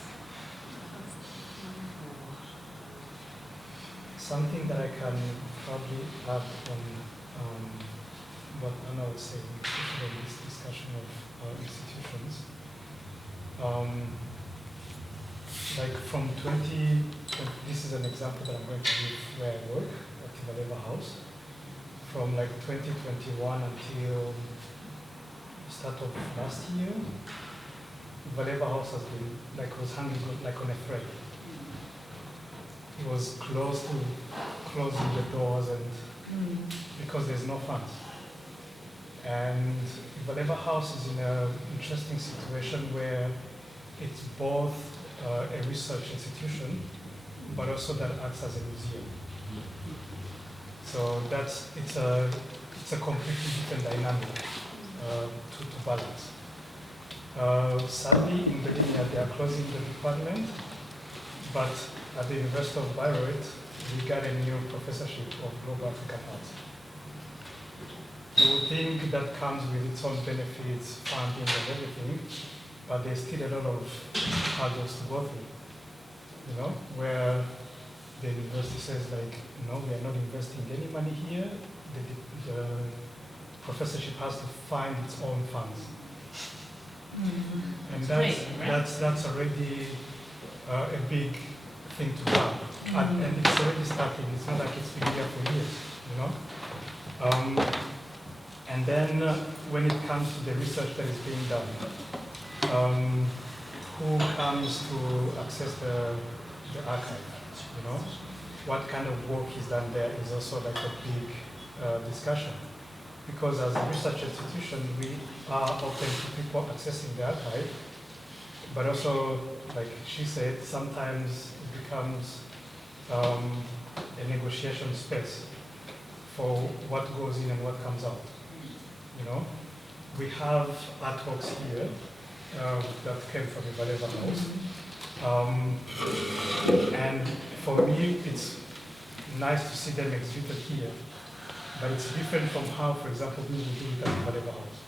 Something that I can probably add on what Anna was saying, especially in this discussion of institutions. Like from this is an example that I'm going to give where I work at Valeva House. From like 2021 until start of last year, Valeva House has been was hanging like on a thread. It was close to closing the doors and because there's no funds. And Valeva House is in an interesting situation where it's both a research institution, but also that acts as a museum. So it's a completely different dynamic to balance. Sadly, in Bolivia, they are closing the department, but at the University of Bayreuth, we got a new professorship of global African arts. You would think that comes with its own benefits, funding and everything, but there's still a lot of hurdles to go through, where the university says no, we are not investing any money here. The professorship has to find its own funds. And that's already a big thing to do. And it's already starting. It's not like it's been here for years, And then when it comes to the research that is being done, who comes to access the archive, What kind of work is done there is also like a big discussion. Because as a research institution, we are open to people accessing the archive, but also, like she said, sometimes it becomes a negotiation space for what goes in and what comes out. We have artworks here that came from the Valeva House. And for me, it's nice to see them exhibited here. But it's different from how, for example, we would do it at the Valeva House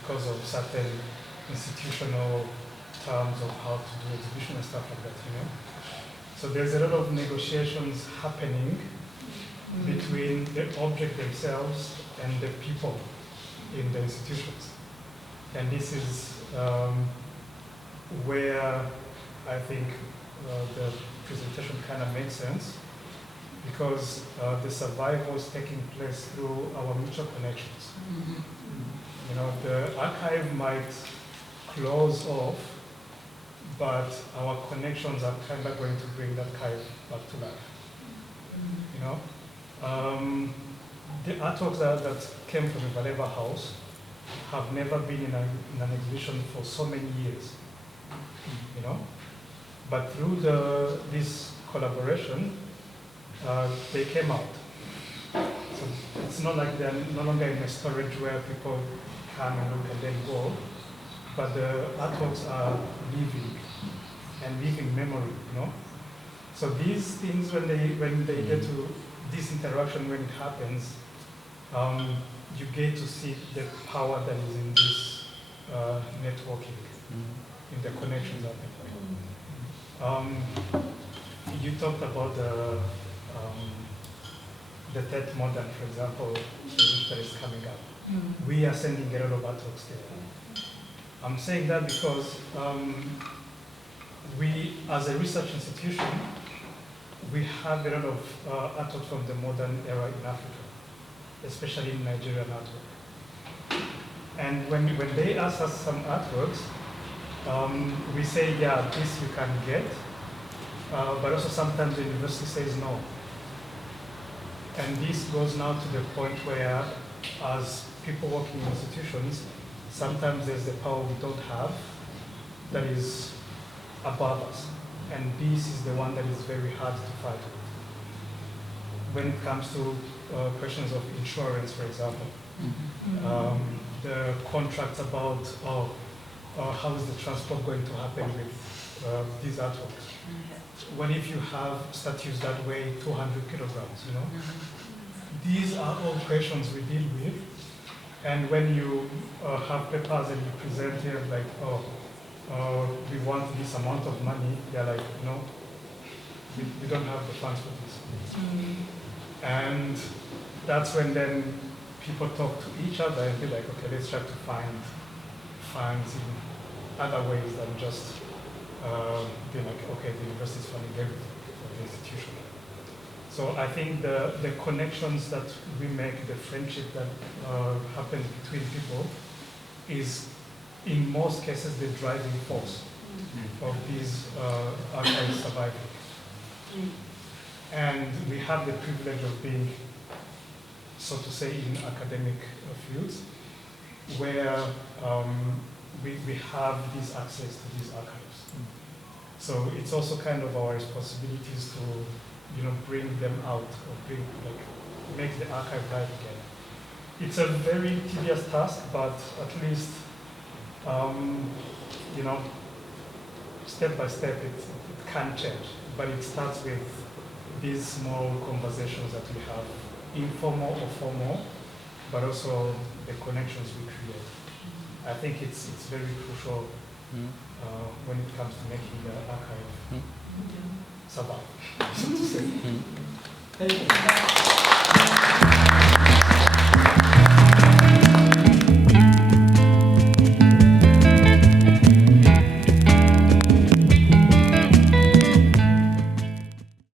because of certain institutional terms of how to do exhibition and stuff like that, So there's a lot of negotiations happening between the object themselves and the people in the institutions. And this is where I think the presentation kind of makes sense, because the survival is taking place through our mutual connections. The archive might close off, but our connections are kind of going to bring that archive back to life. The artworks that came from the Valeva House have never been in an exhibition for so many years, But through this collaboration, they came out. So it's not like they're no longer in a storage where people come and look and then go, but the artworks are living and living memory, So these things, when they get to this interaction, when it happens, you get to see the power that is in this networking, in the connections that you talked about the Tet Modern, for example, that is coming up. We are sending a lot of artworks there. I'm saying that because we, as a research institution, we have a lot of artworks from the modern era in Africa, especially in Nigerian artwork. And when they ask us some artworks, we say, yeah, this you can get, but also sometimes the university says no. And this goes now to the point where, as people working in institutions, sometimes there's the power we don't have that is above us. And this is the one that is very hard to fight with. When it comes to questions of insurance, for example, the contracts about, how is the transport going to happen with these artworks? What if you have statues that weigh 200 kilograms, These are all questions we deal with, And when you have papers and you present here like, we want this amount of money, they're like, no, we don't have the funds for this. And that's when then people talk to each other and be like, okay, let's try to find funds in other ways than just be like, okay, the university is funding everything for the institution. So I think the connections that we make, the friendship that happens between people is, in most cases, the driving force of these archives surviving. And we have the privilege of being, so to say, in academic fields where we have this access to these archives. So it's also kind of our responsibilities to, bring them out or make the archive live again. It's a very tedious task, but at least, step by step it can change. But it starts with these small conversations that we have, informal or formal, but also the connections we create. I think it's very crucial when it comes to making the archive survive, so to say. Thank you.